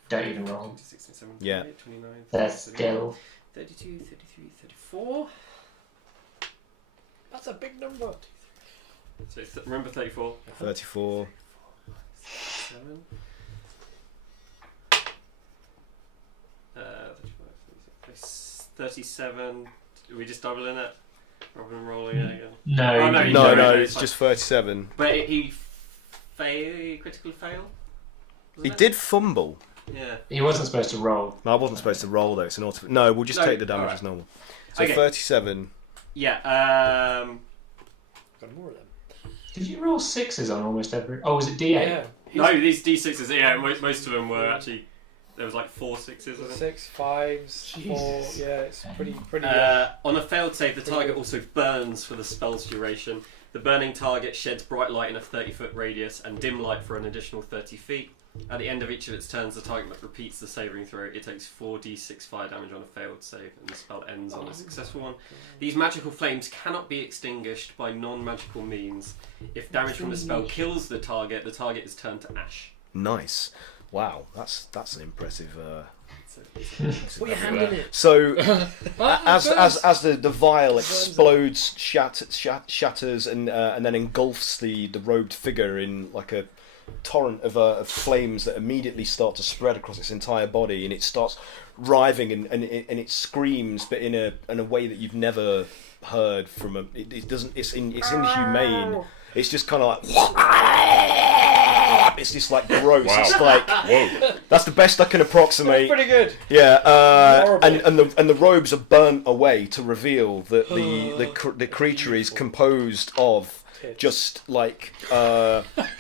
Don't even roll. 26, 27, Yeah. 28, 29, They're 30, skill. 32, 33, 34. That's a big number. So remember 34. 34. 7. 37. Are we just doubling it? Rather than rolling it again? No, Oh, no, you No, don't. no, it's it's fine. just 37. But he critically fail? He did fumble. Yeah. He wasn't supposed to roll. No, I wasn't supposed to roll though. It's an auto. No, we'll just No, take the damage alright. as normal. So Okay. 37. Yeah. Got more of them. Did you roll 6s on almost every? Oh, was it D8? Yeah. No, these D6s. Yeah, most of them were actually. There was like 4 6s. I think. 6, 5s, 4. Yeah, it's pretty. On a failed save, the target also burns for the spell's duration. The burning target sheds bright light in a 30-foot radius and dim light for an additional 30 feet. At the end of each of its turns, the target repeats the saving throw. It takes 4d6 fire damage on a failed save, and the spell ends on a successful one. These magical flames cannot be extinguished by non-magical means. If damage from the spell kills the target is turned to ash. Nice. Wow, that's an impressive. Put your hand in it. So, as the vial explodes, shatters, and then engulfs the robed figure in like a torrent of flames that immediately start to spread across its entire body, and it starts writhing and it screams, but in a way that you've never heard from a. It doesn't. It's inhumane. It's just kind of like. It's just like gross. Wow. It's like. Whoa. That's the best I can approximate. Pretty good. Yeah, and the robes are burnt away to reveal that the creature is composed of just like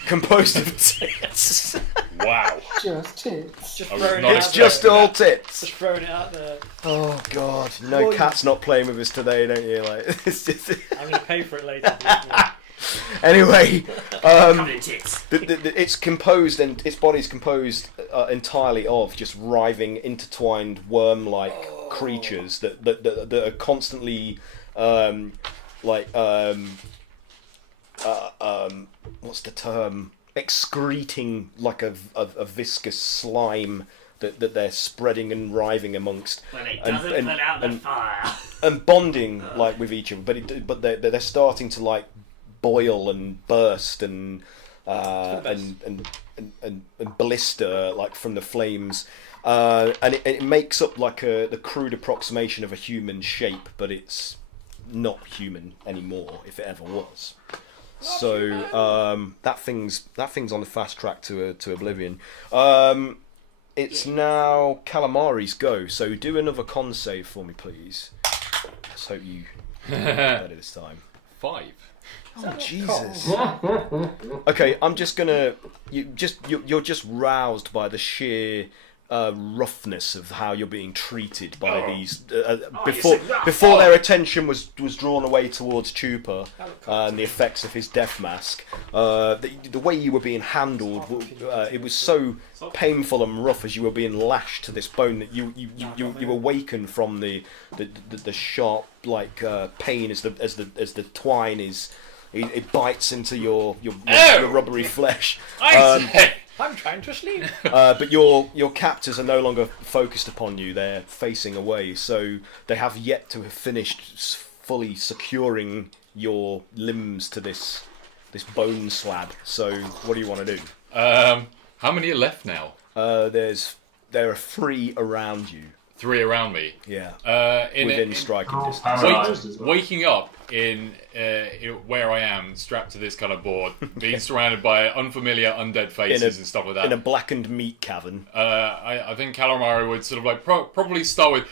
composed of tits. Wow. Just tits. Just I was throwing not it It's out just there. all tits. Just throwing it out there. Oh God, no, Cat's not playing with us today, don't you? Like, it's just. I'm gonna pay for it later. Anyway, Covered in tits. it's composed and its body's composed entirely of just writhing, intertwined, worm-like creatures that are constantly what's the term? Excreting like a viscous slime that they're spreading and writhing amongst. Well, it doesn't put out the fire. And bonding like with each other, but they're starting to like boil and burst and blister like from the flames, and it makes up like the crude approximation of a human shape, but it's not human anymore if it ever was. So that thing's on the fast track to oblivion. It's now Calamari's go. So do another con save for me, please. Let's hope you do better this time. 5. Oh Jesus! Okay, I'm just gonna. You're just roused by the sheer roughness of how you're being treated by these. Before their attention was drawn away towards Chupa and the effects of his death mask, the way you were being handled, it was so painful and rough as you were being lashed to this bone that you awaken from the sharp like pain as the twine is. It bites into your rubbery flesh. I'm trying to sleep. But your captors are no longer focused upon you. They're facing away, so they have yet to have finished fully securing your limbs to this bone slab. So what do you want to do? How many are left now? There are 3 around you. 3 around me. Yeah. In within striking distance. Paralyzed as well. Waking up in where I am, strapped to this kind of board, being surrounded by unfamiliar undead faces and stuff like that. In a blackened meat cavern. I think Calamari would sort of like probably start with.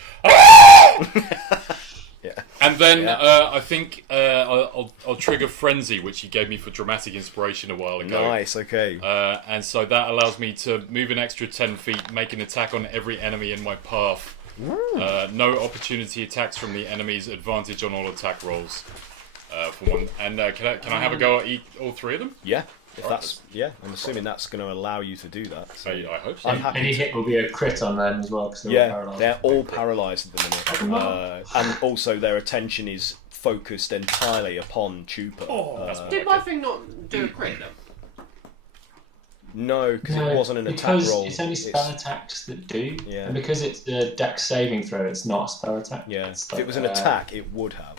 Yeah. And then I think I'll trigger Frenzy, which he gave me for dramatic inspiration a while ago. Nice. Okay. And so that allows me to move an extra 10 feet, make an attack on every enemy in my path. No opportunity attacks from the enemies. Advantage on all attack rolls. For one. And can I have a go at all 3 of them? Yeah. If that's I'm assuming that's going to allow you to do that. So I hope so. I'm happy Any to- hit will be a crit on them as well because they're all paralyzed. they're all paralysed at the minute, and also their attention is focused entirely upon Chupa. Did my thing not do a crit then? No, because it wasn't an attack because roll. it's only spell attacks that do. Yeah. And because it's the dex saving throw, it's not a spell attack. Yeah, It's if it was an attack, it would have.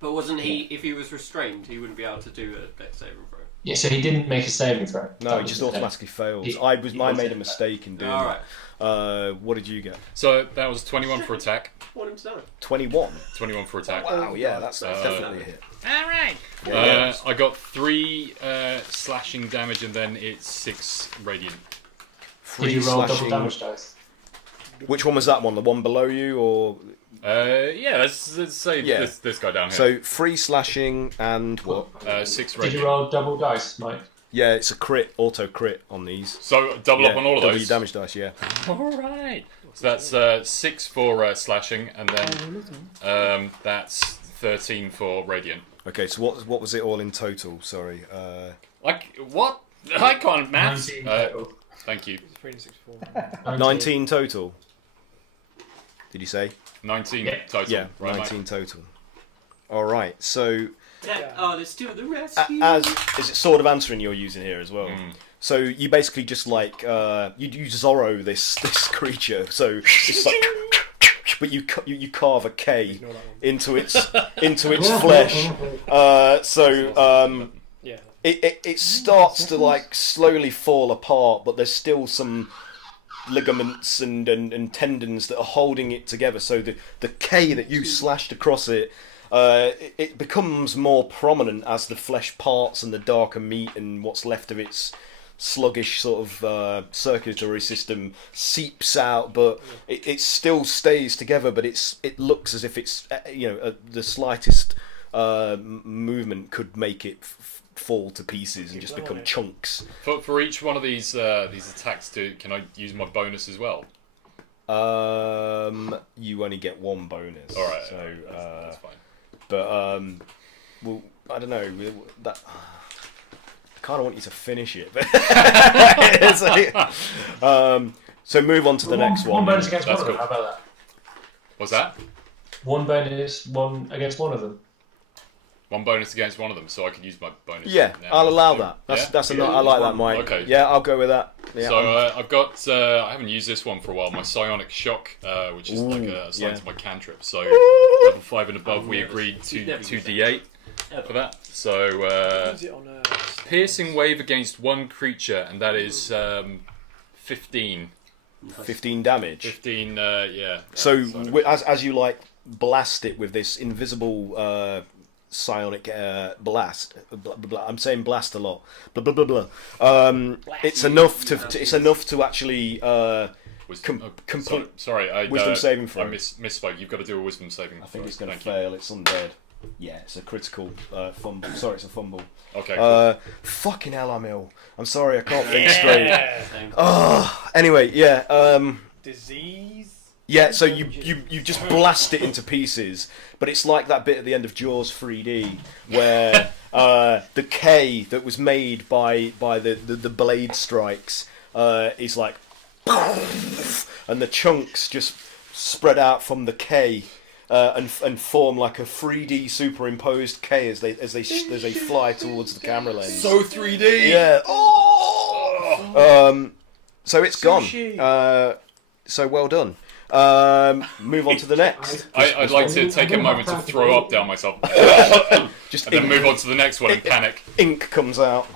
But wasn't he? If he was restrained, he wouldn't be able to do a dex saving throw. Yeah, so he didn't make a saving throw. No, That he just was the automatically fails. He- I he made was a it. mistake in doing All that. What did you get? So that was 21 for attack. Want him to know. 21. 21 for attack. Wow, yeah, that's definitely a hit. I got 3 slashing damage and then it's 6 radiant. Did you roll double damage dice? Which one was that one? The one below you, or? Yeah, let's say this guy down here. So 3 slashing and what? 6 Did radiant. you roll double dice, Mike? Yeah, it's a crit, auto crit on these. So double up on all of double those. your damage dice, yeah. Alright. So that's 6 for slashing, and then that's 13 for radiant. Okay, so what was it all in total? Sorry. What? I can't maths. 19 total. Thank you. 3 to 6, 4. 19 total. Did you say? 19 Yeah. total. Yeah, right, 19 Mike? total. All right. So, Yeah. Oh, let's do the rescue. as is it Sword of Answering you're using here as well? Mm. So you basically just like you Zorro this creature. So it's like, but you carve a K Ignore that one. into its flesh. Yeah. It starts to like slowly fall apart, but there's still some ligaments and tendons that are holding it together. So the K that you slashed across it, it becomes more prominent as the flesh parts and the darker meat and what's left of its sluggish sort of circulatory system seeps out, but it still stays together. But it looks as if it's the slightest movement could make it fall to pieces and just become chunks. For each one of these attacks, can I use my bonus as well? You only get 1 bonus. All right, So, that's fine. but well, I don't know. That I kind of want you to finish it. But so move on to the next one. One bonus against That's one of them. cool. How about that? What's that? One bonus, one against one of them. One bonus against one of them, so I can use my bonus. Yeah, now. I'll allow So, that. yeah? That's enough. I like that, Mike. Okay. Yeah, I'll go with that. Yeah, So I've got. I haven't used this one for a while. My psionic shock, which is like assigned to my cantrip. So level 5 and above, we agreed to 2d8 for that. So Use it on a piercing wave against one creature, and that is 15. 15 damage. 15. Yeah. So as you like blast it with this invisible psionic blast, blah, blah, blah. I'm saying blast a lot. Blah blah blah blah. It's enough to actually complete. Sorry, wisdom saving throw. I misspoke. You've got to do a wisdom saving. I think throw. it's going to Thank you. fail. It's undead. Yeah, it's a critical fumble. Sorry, it's a fumble. Okay. Cool. Fucking hell, I'm ill. I'm sorry, I can't think straight. yeah. Anyway, yeah. Disease. Yeah, so you just blast it into pieces, but it's like that bit at the end of Jaws 3D where the K that was made by the blade strikes is like, and the chunks just spread out from the K and form like a 3D superimposed K as they fly towards the camera lens. So 3D. Yeah. Oh. So it's Sushi. gone. So well done. Move on to the next. I'd like to take a moment to throw up down myself, Just and then move on to the next one and panic. ink comes out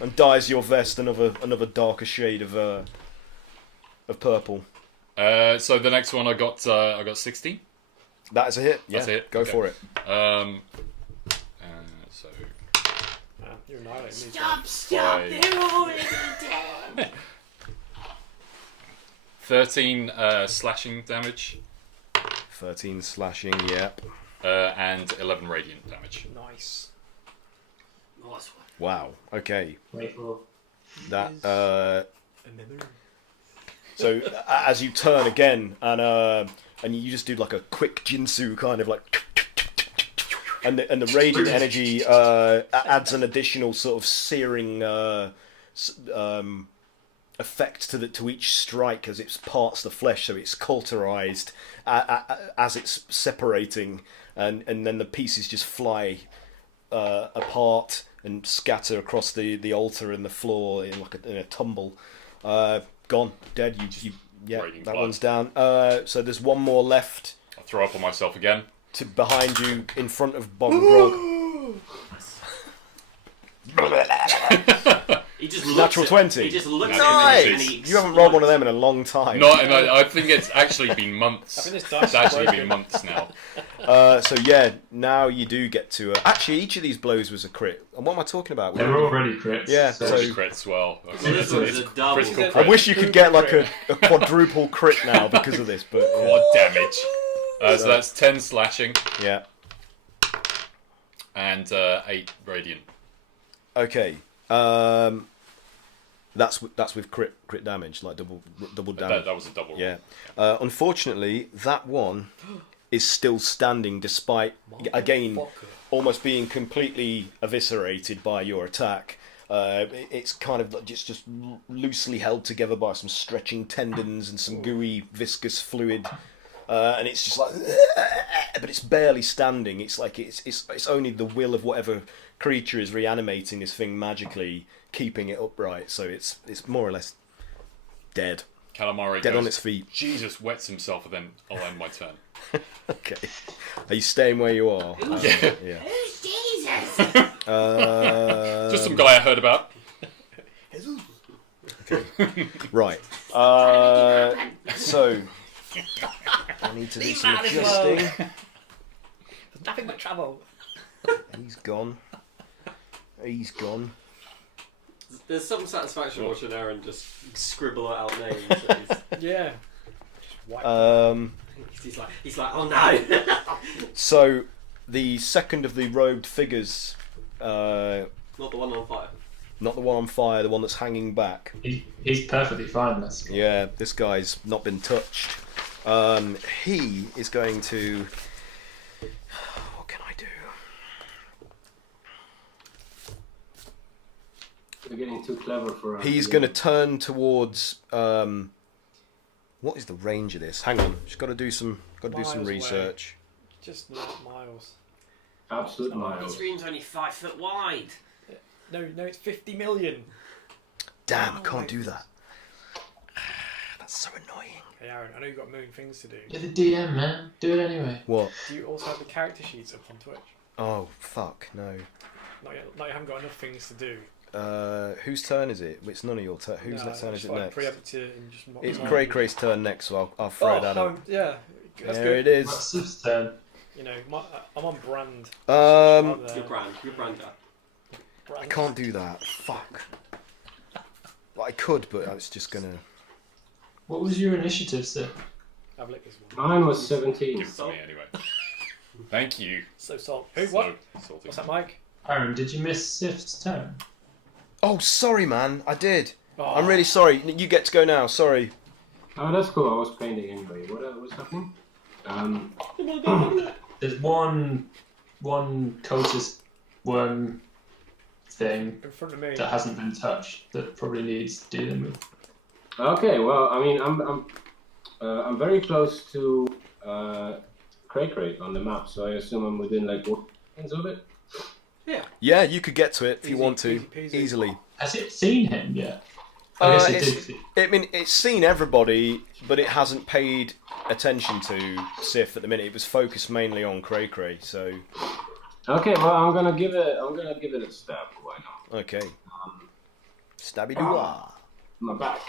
and dyes your vest another darker shade of purple. So the next one I got 16. That is a hit. Yeah, That's a hit. Go Okay. for it. So Wow, you're annihilating me. Stop! Five. They're already dead. 13 slashing damage 13 slashing. Yep. and 11 radiant damage. Nice. Nice one. Wow. Okay. Wait for That. Another. So as you turn again and you just do like a quick Jinsu kind of like, and the radiant energy adds an additional sort of searing effect to each strike as it parts the flesh, so it's cauterized as it's separating, and then the pieces just fly apart and scatter across the altar and the floor in a tumble. Gone, dead. Yeah, Raining that blood. one's down. So there's one more left I'll throw up on myself again. behind you in front of Bog and Grog. He just Natural 20. He just looks Natural at 20. it and he You haven't rolled one of them in a long time. No, and I think it's actually been months. I think this dice It's actually is been broken. months now. So yeah, now you do get to. Actually, each of these blows was a crit. And what am I talking about? They're already crits. Yeah, so- so- Already crits well. So this one's a double. critical I I crit. wish you could get like a quadruple crit now because of this, but Quad damage. So that's 10 slashing yeah. and 8 radiant. Okay. That's with crit damage, like double damage. That was a double roll. Yeah. Unfortunately, that one is still standing despite, again, almost being completely eviscerated by your attack. It's kind of just loosely held together by some stretching tendons and some gooey, viscous fluid. And it's just like, but it's barely standing. It's like it's only the will of whatever creature is reanimating this thing magically, keeping it upright. So it's more or less dead. Calamari Dead goes, on its feet. Jesus, wets himself, and then I'll end my turn. Okay. Are you staying where you are? Yeah. Yeah. Who's Jesus? Just some guy I heard about. Right. So I need to do some man as well. adjusting. There's nothing but trouble. He's gone. He's gone. There's some satisfaction watching Aaron just scribble out names. Yeah. Just wipe He's like, oh no. So the second of the robed figures, Not the one on fire. not the one on fire, the one that's hanging back. He's perfectly fine. That's Yeah, this guy's not been touched. He is going to. What can I do? We're getting too clever for us. He's going to turn towards. What is the range of this? Hang on, just got to do some. Got to do some Miles away. research. Just not miles. Absolute His miles. room's only 5 foot wide. No, it's 50 million. Damn, I Oh can't my do that. That's so annoying. Hey Aaron, I know you've got a million things to do. You're the DM, man. Do it anyway. What? Do you also have the character sheets up on Twitch? Oh fuck no. Not yet. Not you haven't got enough things to do. Whose turn is it? It's none of your turn. Whose No, turn is just it like next? preempt it and just It's not- Cray Cray's turn next, so I'll throw that up. yeah, that's There good. it is. What's Sif's turn? You know, I'm on brand. Um, Your brander. I can't do that. Fuck. Well, I could, but I was just gonna. What was your initiative, Sif? Have a lick this one. Mine was 17. Give it to me anyway. Thank you. So salt. Who? What? So salty. What's that, Mike? Aaron, did you miss Sif's turn? Oh, sorry, man. I did. Oh, I'm really sorry. You get to go now. Sorry. Oh, that's cool. I was painting anyway. What's happening? There's one cultist worm thing in front of me. that hasn't been touched that probably needs dealing with. Okay, well, I mean, I'm very close to Cray on the map, so I assume I'm within like what seconds of it. Yeah, you could get to it if you Easy, want to easy peasy. easily. Has it seen him yet? I guess it it's- did. I mean, it's seen everybody, but it hasn't paid attention to Sif at the minute. It was focused mainly on Cray, so Okay, well, I'm gonna give it a stab. Why not? okay. Stabby doo. My back.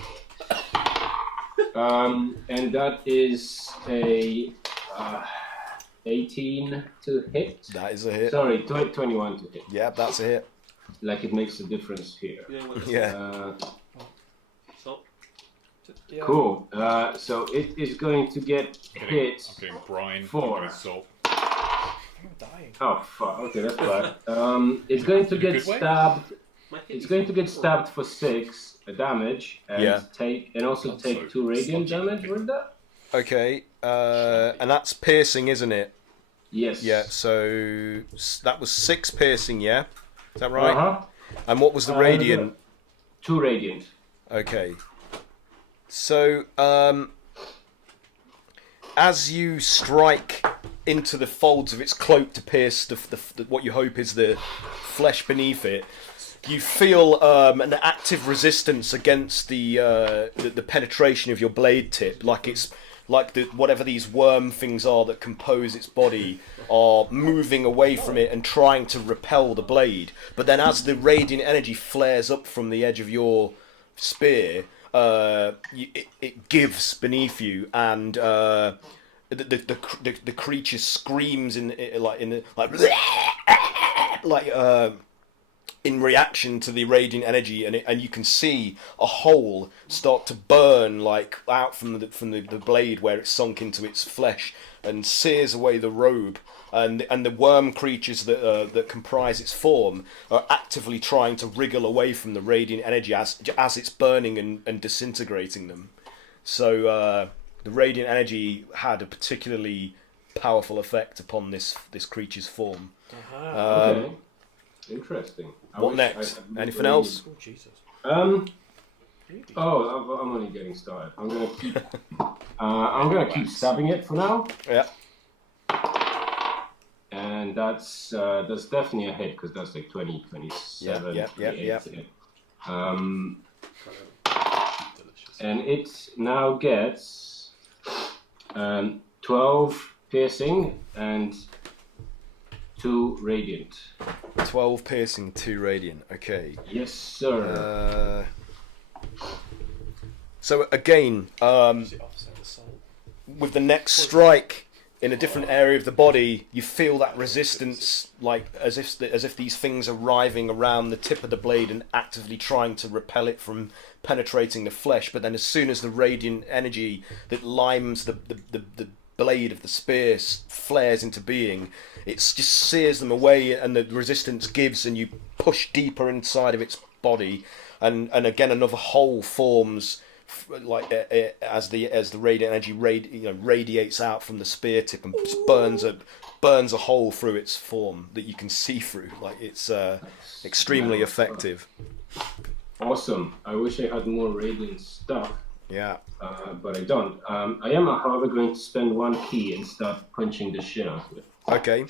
And that is a 18 to hit. That is a hit. Sorry, 21 to hit. Yeah, that's a hit. Like it makes a difference here. You know what this Yeah. Salt? Yeah. Cool. So it is going to get I'm hit. getting brine. Four. I'm getting salt. I'm dying. Oh fuck. Okay, that's bad. It's going to get Good way. stabbed. My hit It's is going to get 44. stabbed for 6 damage and Yeah. also That's take so 2 radiant sludgy. damage with that. Okay. And that's piercing, isn't it? Yes. Yeah. So that was 6 piercing. Yeah. Is that right? Uh-huh. And what was the radiant? 2 radiant. Okay. So, as you strike into the folds of its cloak to pierce what you hope is the flesh beneath it, you feel an active resistance against the penetration of your blade tip, like like whatever these worm things are that compose its body are moving away from it and trying to repel the blade. But then as the radiant energy flares up from the edge of your spear, it gives beneath you, and the creature screams in reaction to the radiant energy, and you can see a hole start to burn like out from the blade where it's sunk into its flesh and sears away the robe, and the worm creatures that comprise its form are actively trying to wriggle away from the radiant energy as it's burning and disintegrating them. So the radiant energy had a particularly powerful effect upon this creature's form. Okay. Interesting. What next? Anything else? Oh, Jesus. I'm only getting started. I'm gonna keep stabbing it for now. Yeah. And that's definitely a hit because that's like 20, 27. Yeah. 28. And it now gets 12 piercing and 2 radiant. 12 piercing, 2 radiant. Okay. Yes, sir. So again, with the next strike in a different area of the body, you feel that resistance, like as if these things are writhing around the tip of the blade and actively trying to repel it from penetrating the flesh. But then, as soon as the radiant energy that limes the blade of the spear flares into being, it just sears them away, and the resistance gives, and you push deeper inside of its body, and again another hole forms, like as the radiant energy radiates out from the spear tip and just burns a hole through its form that you can see through. Like it's extremely effective. Awesome. I wish I had more radiant stuff. Yeah. But I don't. I am, however, going to spend 1 key and start punching the shit out of it. Okay.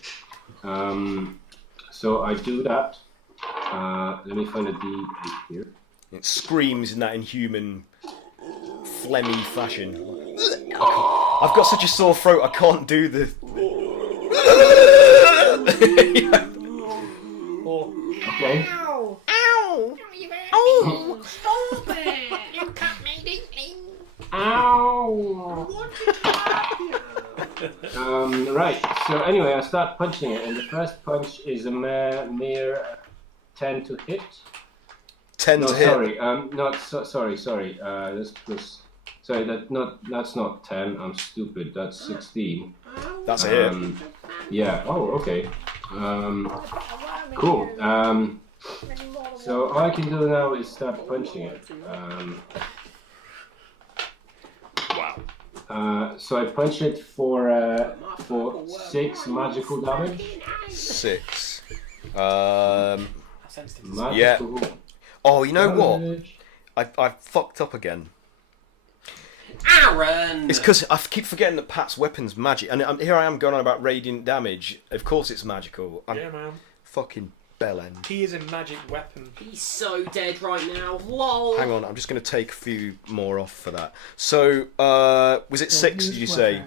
So I do that. Let me find a D8 here. It screams in that inhuman, phlegmy fashion. I've got such a sore throat, I can't do the... Okay. Ow! Ow! Oh, stop it! You cut me deeply. Ow! Right. So anyway, I start punching it, and the first punch is a mere 10 to hit. 10 to hit. Sorry. Sorry. That's not 10. I'm stupid. That's 16. That's a hit. Yeah. Oh, okay. Cool. So all I can do now is start punching it. Wow. So I punch it for 6 magical damage. 6. Magical. Yeah. Oh, you know what? I fucked up again. Aaron! It's because I keep forgetting that Pat's weapon's magic, and here I am going on about radiant damage. Of course it's magical. I'm Yeah, man. fucking bellend. He is a magic weapon. He's so dead right now. Lol. Hang on, I'm just going to take a few more off for that. So, was it 6, did you say?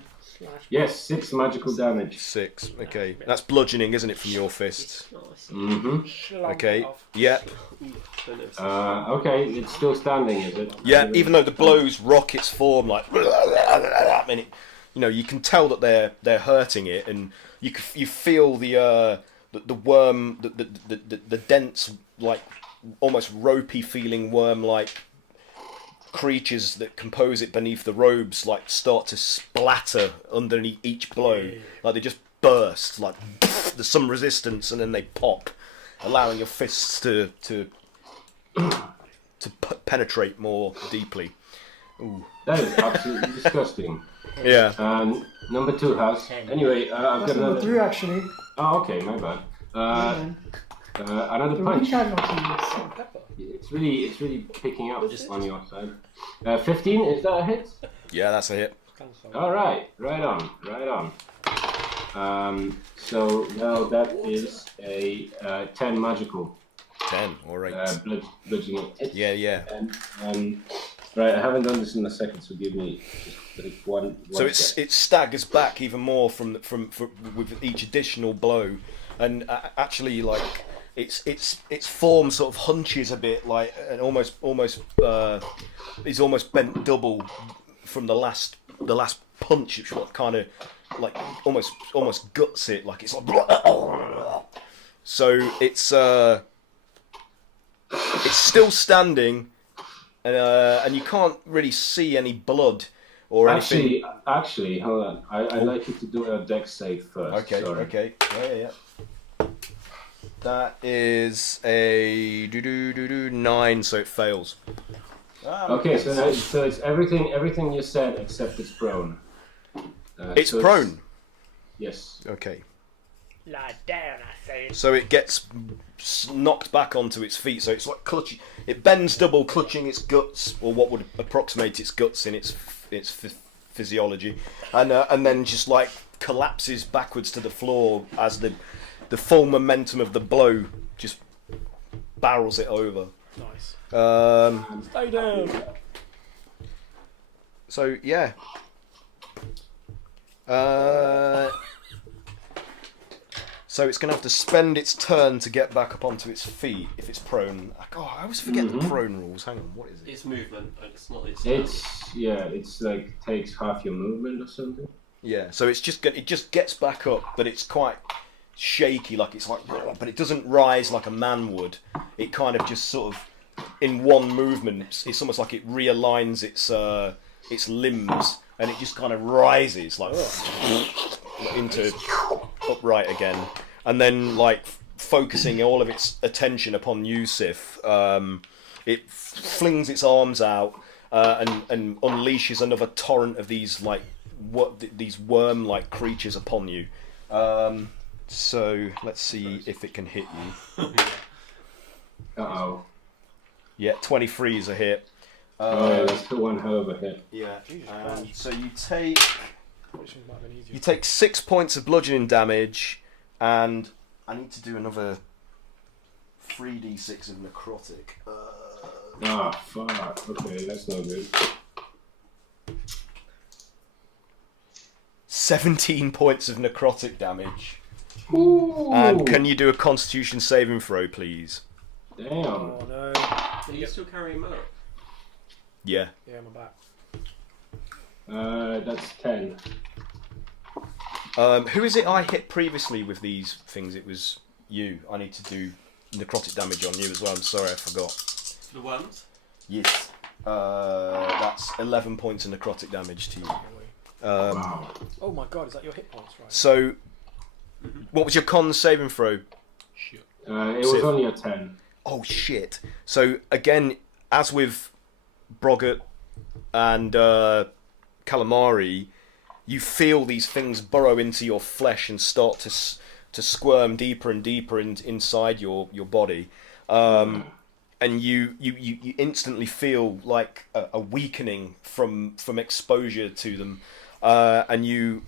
Yes, 6 magical damage. 6, okay. That's bludgeoning, isn't it, from your fists? Mm-hmm. Okay, yep. Okay, it's still standing, is it? Yeah, even though the blows rock its form, like... And it, you can tell that they're hurting it, and you feel the worm, the dense, like, almost ropey feeling worm-like creatures that compose it beneath the robes, like, start to splatter underneath each blow. Like, they just burst, like, there's some resistance, and then they pop, allowing your fists to penetrate more deeply. Ooh. That is absolutely disgusting. Yeah. Number 2 has. Anyway, I've That's got number another. 3 actually. Oh, okay, my bad. Another The punch. recharge machine. It's really picking up on your side. 15, is that a hit? Yeah, that's a hit. All right, right on. So now that is a 10 magical. 10, alright. Bludgeoning hit. Yeah. And Right, I haven't done this in a second, so give me just like one So step. it staggers back even more from with each additional blow, and actually like its form sort of hunches a bit, like, and almost is almost bent double from the last punch, which kind of like almost guts it, like it's like. So it's still standing, and you can't really see any blood or anything. Actually, hold on. I'd like you to do a dex save first. Okay, Sorry. okay. Yeah. That is a 9, so it fails. Okay, so it's everything you said except it's prone. It's prone. Yes. Okay. Lie down, I say. So it gets knocked back onto its feet. So it's like clutching. It bends double, clutching its guts, or what would approximate its guts in its physiology, and then just like collapses backwards to the floor as the full momentum of the blow just barrels it over. Nice. Stay down. So yeah. So it's going to have to spend its turn to get back up onto its feet if it's prone. Oh, I always forget the prone rules. Hang on, what is it? It's movement, and it's not. It's like takes half your movement or something. Yeah, so it just gets back up, but it's quite shaky, like it's like, but it doesn't rise like a man would. It kind of just sort of, in one movement, it's almost like it realigns its limbs, and it just kind of rises like into upright again, and then like focusing all of its attention upon Yusuf, it flings its arms out and unleashes another torrent of these like these worm-like creatures upon you. So let's see if it can hit you. Uh-oh. Yeah, 23 is a hit. That's the one hell of a hit. Yeah. So you take 6 points of bludgeoning damage, and I need to do another 3d6 of necrotic. Fuck. Okay, that's no good. 17 points of necrotic damage. Ooh. And can you do a Constitution saving throw, please? Damn. Oh no. Are you still carrying him up? Yeah. Yeah, my back. That's 10. Who is it I hit previously with these things? It was you. I need to do necrotic damage on you as well. I'm sorry, I forgot. The worms? Yes. That's 11 points of necrotic damage to you. Wow. Oh my god, is that your hit points, right? So, what was your con saving throw? It was only a 10. Oh shit. So again, as with Broggett and Calamari, you feel these things burrow into your flesh and start to squirm deeper and deeper inside your body, and you instantly feel like a weakening from exposure to them, and you've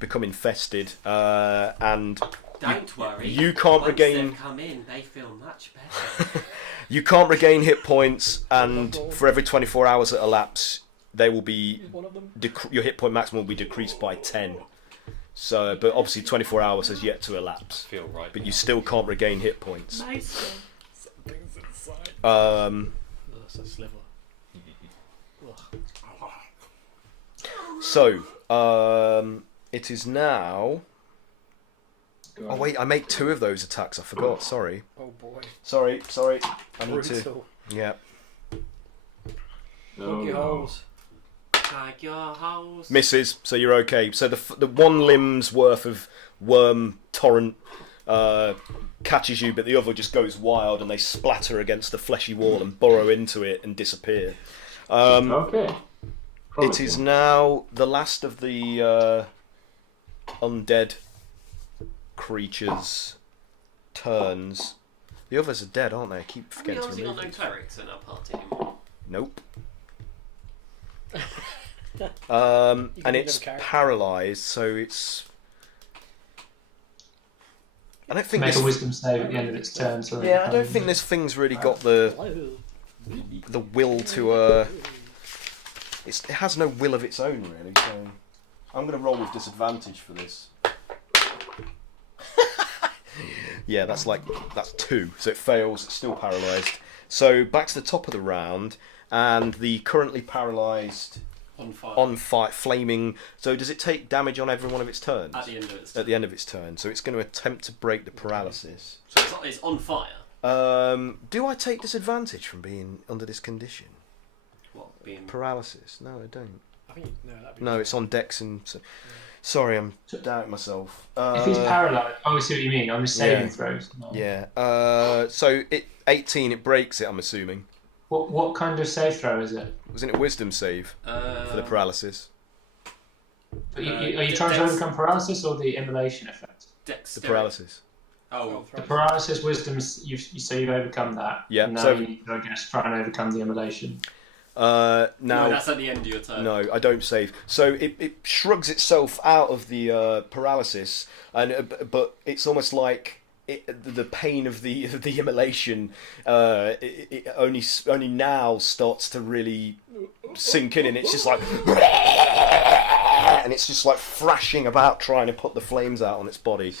become infested, and don't worry. You can't regain. Once they've come in, they feel much better. You can't regain hit points, and for every 24 hours that elapse, they will be your hit point maximum will be decreased by 10. So, but obviously 24 hours has yet to elapse. Feel right. But you still can't regain hit points. Nice. Something's inside. That's a sliver. So, it is now. Oh wait, I made 2 of those attacks. I forgot. Sorry. Oh boy. Sorry. I need to. Brutal. Yeah. Plug your holes. Plug your holes. Misses. So you're okay. So the 1 limb's worth of worm torrent catches you, but the other just goes wild, and they splatter against the fleshy wall and burrow into it and disappear. Okay. It is now the last of the undead creatures' turns. The others are dead, aren't they? I keep forgetting to Obviously remove got no these. clerics in our party anymore. Nope. can And be it's another character. paralysed, so it's. I don't think Make this. a wisdom save at the end of its turn. So Yeah, I don't think this thing's really got the the will to. It has no will of its own, really. So I'm going to roll with disadvantage for this. Yeah, that's 2, so it fails. It's still paralysed. So back to the top of the round, and the currently paralysed on fire, flaming. So does it take damage on every one of its turns? At the end of its turn. At the end of its turn. So it's going to attempt to break the paralysis. So it's on fire. Do I take disadvantage from being under this condition? What, being... Paralysis? No, I don't. I think that'd be no, it's on Dex and... So... Sorry, I'm doubting myself. If he's paralysed, I see what you mean. On the saving throws. No. Yeah. So 18, it breaks it, I'm assuming. What kind of save throw is it? Wasn't it a wisdom save for the paralysis? Are you trying to overcome paralysis or the immolation effect? The paralysis. Oh, the paralysis wisdom. You've overcome that. Yeah. Now you need to, I guess, try and overcome the immolation. No, that's at the end of your turn. No, I don't save. So it shrugs itself out of the paralysis, but it's almost like the pain of the immolation. It only now starts to really sink in, and it's just like, and it's just like thrashing about trying to put the flames out on its body.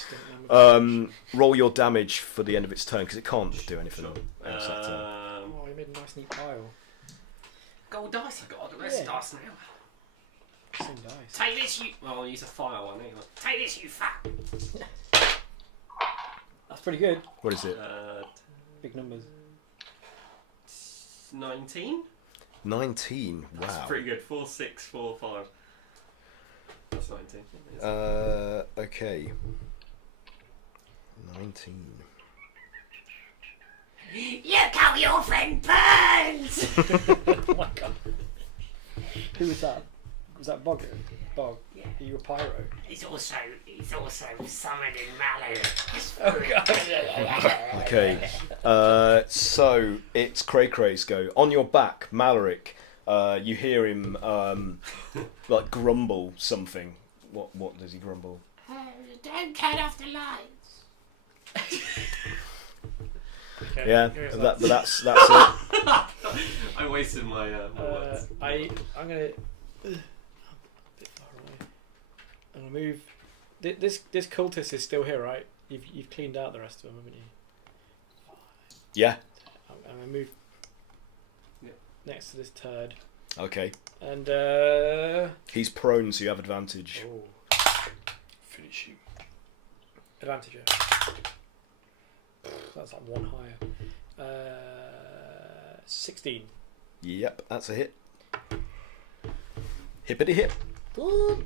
Roll your damage for the end of its turn because it can't do anything else that turn. Oh, you made a nice neat pile. Gold dice I got. The rest dice now. Same dice. Take this, you. Well, I'll use a fire one anyway. Take this, you fat. That's pretty good. What is it? Big numbers. 19. 19. Wow. That's pretty good. 4, 6, 4, 5. That's 19. Okay. 19. Look how your friend burns! Oh my god. Who was that? Was that Bog? Are you a pyro? He's also summoning Mallow. Oh god. Okay. So it's Cray Cray's go. On your back, Maloric. You hear him like grumble something. What does he grumble? Don't cut off the lights. Okay, Yeah, that's that's it. I wasted my words. I'm gonna. A bit far away. I'm gonna move. This cultist is still here, right? You've cleaned out the rest of them, haven't you? Yeah. I'm gonna move next to this turd. Okay. And he's prone, so you have advantage. Oh. Finish him. Advantage. Yeah. That's like one higher. 16. Yep, that's a hit. Hippity hip.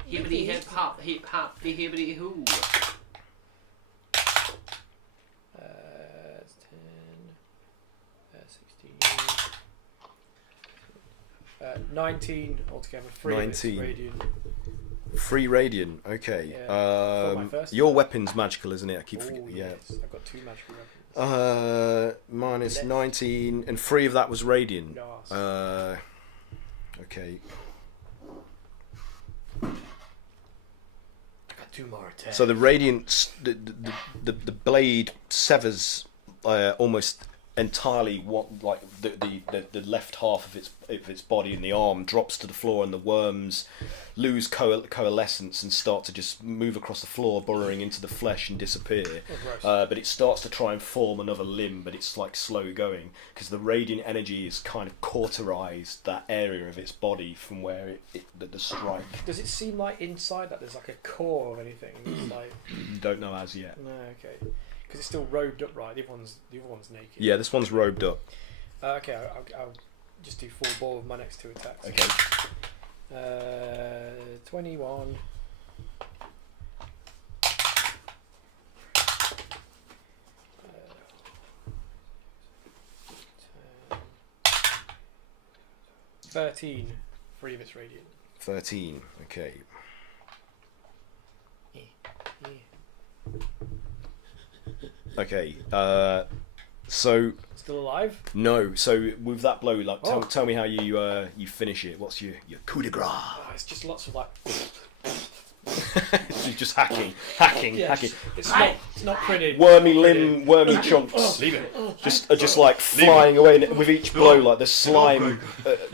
Hippity hip hop, hippity hoo. 19 altogether. 19. Radiant. 3 radiant. Okay. Yeah. Your weapon's magical, isn't it? I keep forgetting. Yeah. Yes. I've got 2 magical weapons. Minus 19, and 3 of that was radiant. Yes. Okay. I got 2 more attacks. So the radiant, the blade severs almost entirely like the left half of its body, and the arm drops to the floor, and the worms lose coalescence and start to just move across the floor, burrowing into the flesh and disappear. But it starts to try and form another limb, but it's like slow going because the radiant energy has kind of cauterized that area of its body from where the strike. Does it seem like inside that there's like a core of anything? It's like don't know as yet. No, okay. Because it's still robed up, right? The other one's naked. Yeah, this one's robed up. Okay, I'll just do full ball with my next 2 attacks. Okay. 21. 13. 3 of its radiant. 13. Okay. Okay. So. Still alive? No. So with that blow, like, tell me how you finish it. What's your coup de grace? Oh, it's just lots of like. Just hacking. It's not pretty. Wormy limb, wormy chunks. Leave it. Just like flying away, and with each blow, like the slime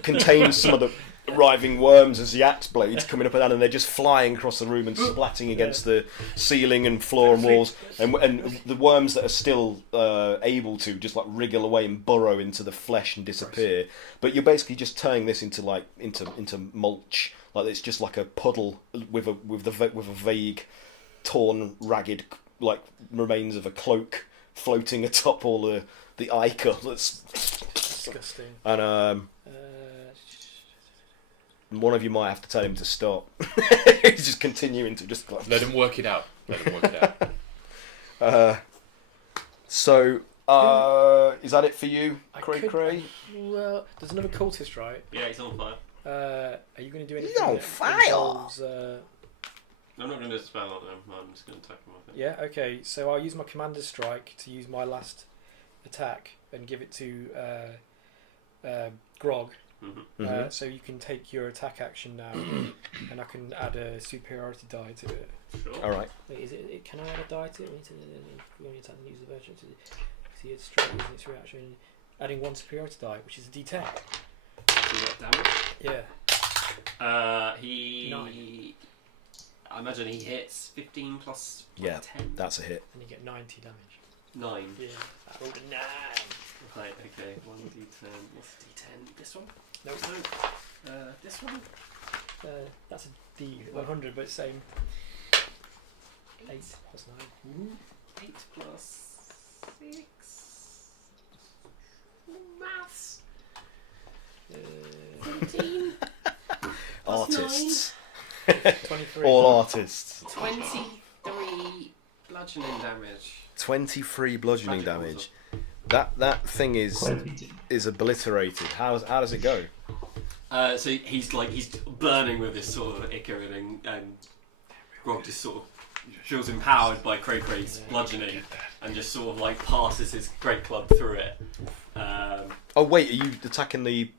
contains some of the arriving worms as the axe blades coming up and down, and they're just flying across the room and splatting against the ceiling and floor and walls. And the worms that are still able to just like wriggle away and burrow into the flesh and disappear. But you're basically just turning this into like into mulch. Like it's just like a puddle with a vague, torn, ragged like remains of a cloak floating atop all the ichor. That's disgusting. And one of you might have to tell him to stop. He's just continuing to just like... Let him work it out. So, is that it for you, Cray? Well, there's another cultist, right? Yeah, he's on fire. Are you going to do anything? He's on that fire! involves, I'm not going to spell on them. I'm just going to attack them. I think. Yeah. Okay. So I'll use my commander's strike to use my last attack and give it to Grog. Mm-hmm. So you can take your attack action now, and I can add a superiority die to it. Sure. All right. Wait, can I add a die to it? We only attack and use the version to see its strike using its reaction. Adding one superiority die, which is a D10. So what damage? Yeah. He. 9. I imagine he hits 15 plus 10. That's a hit. And you get 90 damage. 9. Yeah. I rolled a 9. Right. Okay. 1d10. What's D10? This one? No. This one. That's a D100, but same. 8 plus 9. 8 plus 6. Maths. 17. Artists. 23. All artists. 23 bludgeoning damage. 23 bludgeoning Magic damage. That thing is obliterated. How does it go? So he's burning with this sort of ichor, and Grog just sort of feels empowered by Cray-Cray's bludgeoning, and just sort of like passes his great club through it. Oh wait, are you attacking the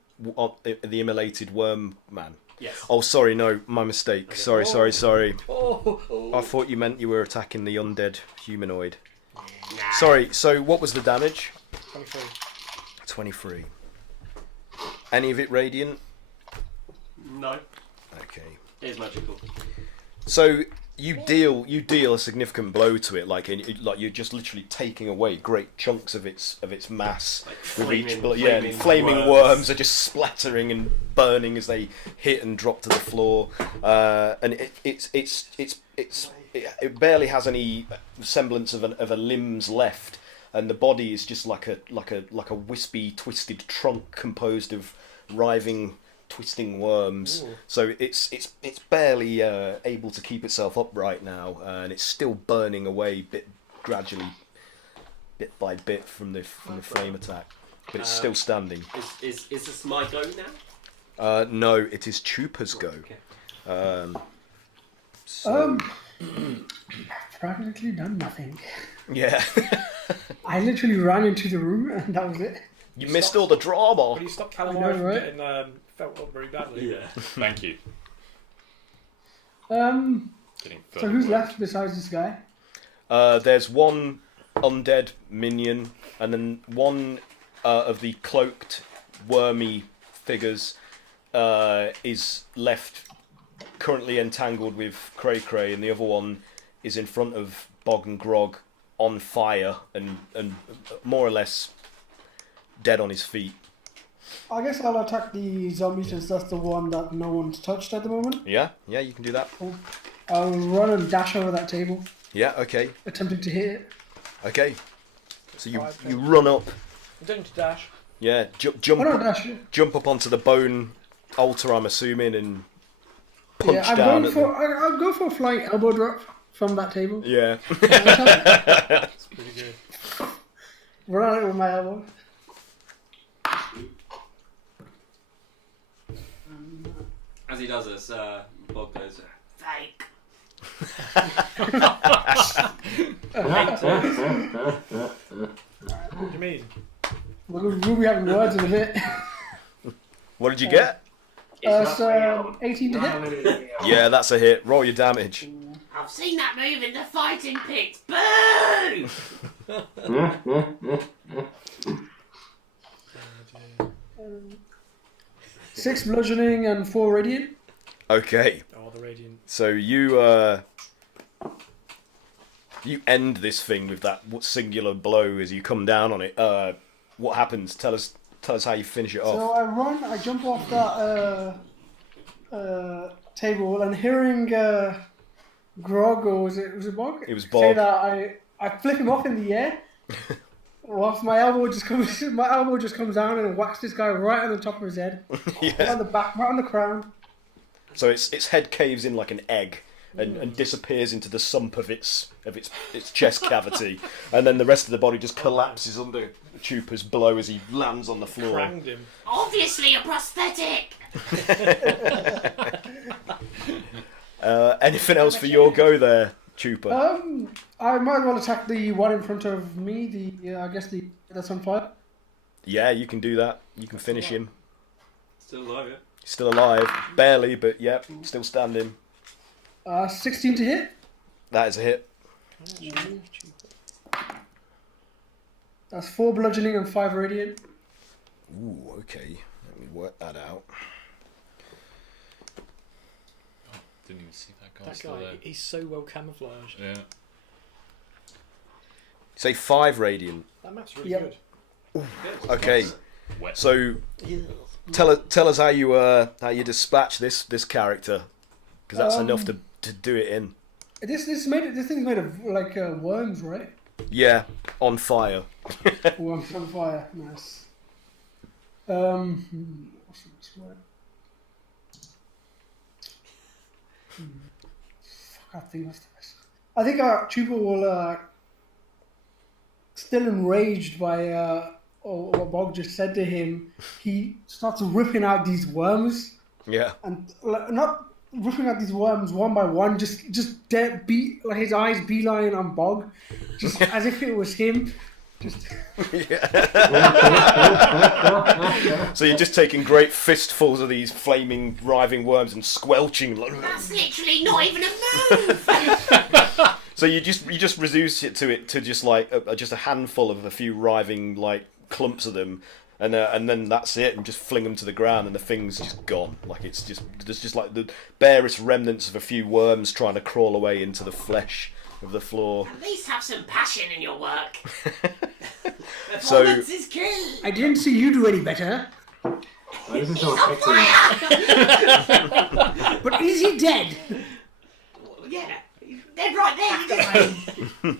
immolated worm man? Yes. Oh, sorry, no, my mistake. Okay. Sorry. Oh. I thought you meant you were attacking the undead humanoid. Sorry, so what was the damage? 23. 23. Any of it radiant? No. Okay. It is magical. So you deal a significant blow to it, like you're just literally taking away great chunks of its mass Like with each flaming worms are just splattering and burning as they hit and drop to the floor, and it barely has any semblance of a limbs left, and the body is just like a wispy, twisted trunk composed of writhing, twisting worms. Ooh. So it's barely able to keep itself upright now, and it's still burning away gradually, bit by bit from the flame attack, but it's still standing. Is this my go now? No, it is Chupa's go. Okay. I've practically done nothing. Yeah. I literally ran into the room and that was it. You missed all the drama. But you stopped I Calamari know, from right? getting felt up very badly. Yeah. Thank you. So Getting who's further left besides this guy? There's one undead minion, and then one of the cloaked, wormy figures is left currently entangled with Cray-Cray, and the other one is in front of Bog and Grog on fire and more or less dead on his feet. I guess I'll attack the zombie since that's the one that no one's touched at the moment. Yeah, you can do that. I'll run and dash over that table, Yeah, okay. attempting to hit it. Okay. So you run up, I'm doing to dash. yeah, Oh no, jump dash. jump up onto the bone altar, I'm assuming, and punch Yeah, down at them. I'll go for a flying elbow drop from that table. Yeah. It's pretty good. Run at it with my elbow. As he does this, Bob goes, "Fake." What do you mean? We'll be having words in a bit. What did you get? So 18 to hit. Yeah, that's a hit. Roll your damage. I've seen that move in the fighting pits. Boo! 6 bludgeoning and 4 radiant. Okay. Oh, the radiant. So you end this thing with that singular blow as you come down on it. What happens? Tell us how you finish it off. So I run, I jump off that table, and hearing Grog, or was it Bog? It was Say Bog. that I flip him off in the air. Whilst my elbow just comes down and whacks this guy right on the top of his head, right on the back, right on the crown. So its head caves in like an egg and disappears into the sump of its chest cavity, and then the rest of the body just collapses under Chupa's blow as he lands on the floor. Cranged him. Obviously a prosthetic. Anything else for your go there, Chupa? I might as well attack the one in front of me. That's on fire. Yeah, you can do that. You can finish him. Still alive, yeah? Still alive, barely, but yep, still standing. 16 to hit. That is a hit. That's 4 bludgeoning and 5 radiant. Ooh, okay. Let me work that out. Oh, didn't even see that guy That still guy, there. he's so well camouflaged. Yeah. Say 5 radiant. That map's really Yep. good. Okay, Wet. so tell us how you dispatch this character, because that's enough to do it in. This thing's made of like worms, right? Yeah, on fire. Worms on fire. Nice. What's the word? Fuck, I think that's the best. I think Chupa will, still enraged by what Bog just said to him. He starts ripping out these worms, Yeah. and not ripping out these worms one by one, just dead beat, like his eyes beeline on Bog, just as if it was him. Just So you're just taking great fistfuls of these flaming, writhing worms and squelching. That's literally not even a move. So you just reduce it to just like just a handful of a few writhing like clumps of them, and then that's it, and just fling them to the ground, and the thing's just gone. Like there's just like the barest remnants of a few worms trying to crawl away into the flesh of the floor. At least have some passion in your work. So Performance is key. I didn't see you do any better. This is so He's on effective. fire. But is he dead? Yeah, they're right there. You can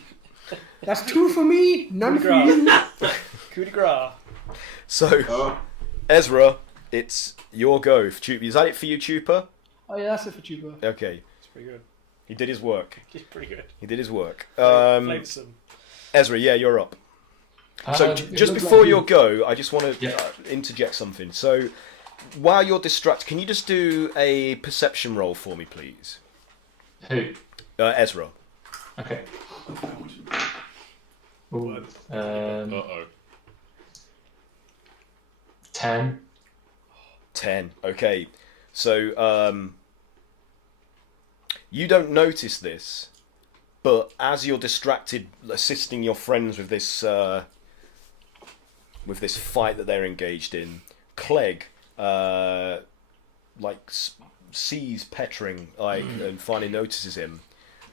That's 2 for me, none for you. Coup de grace. so Oh, Ezra, it's your go. Chupa, is that it for you, Chupa? Oh yeah, that's it for Chupa. Okay, It's pretty good. he did his work. He's pretty good. He did his work. Flavoursome. Ezra, yeah, you're up. So It just looks before like your go, I just want to Yeah. interject something. So while you're distracted, can you just do a perception roll for me, please? Who? Ezra. Okay. Ooh, Uh-oh. 10. 10. Okay. So you don't notice this, but as you're distracted assisting your friends with this fight that they're engaged in, Clegg sees Petring and finally notices him,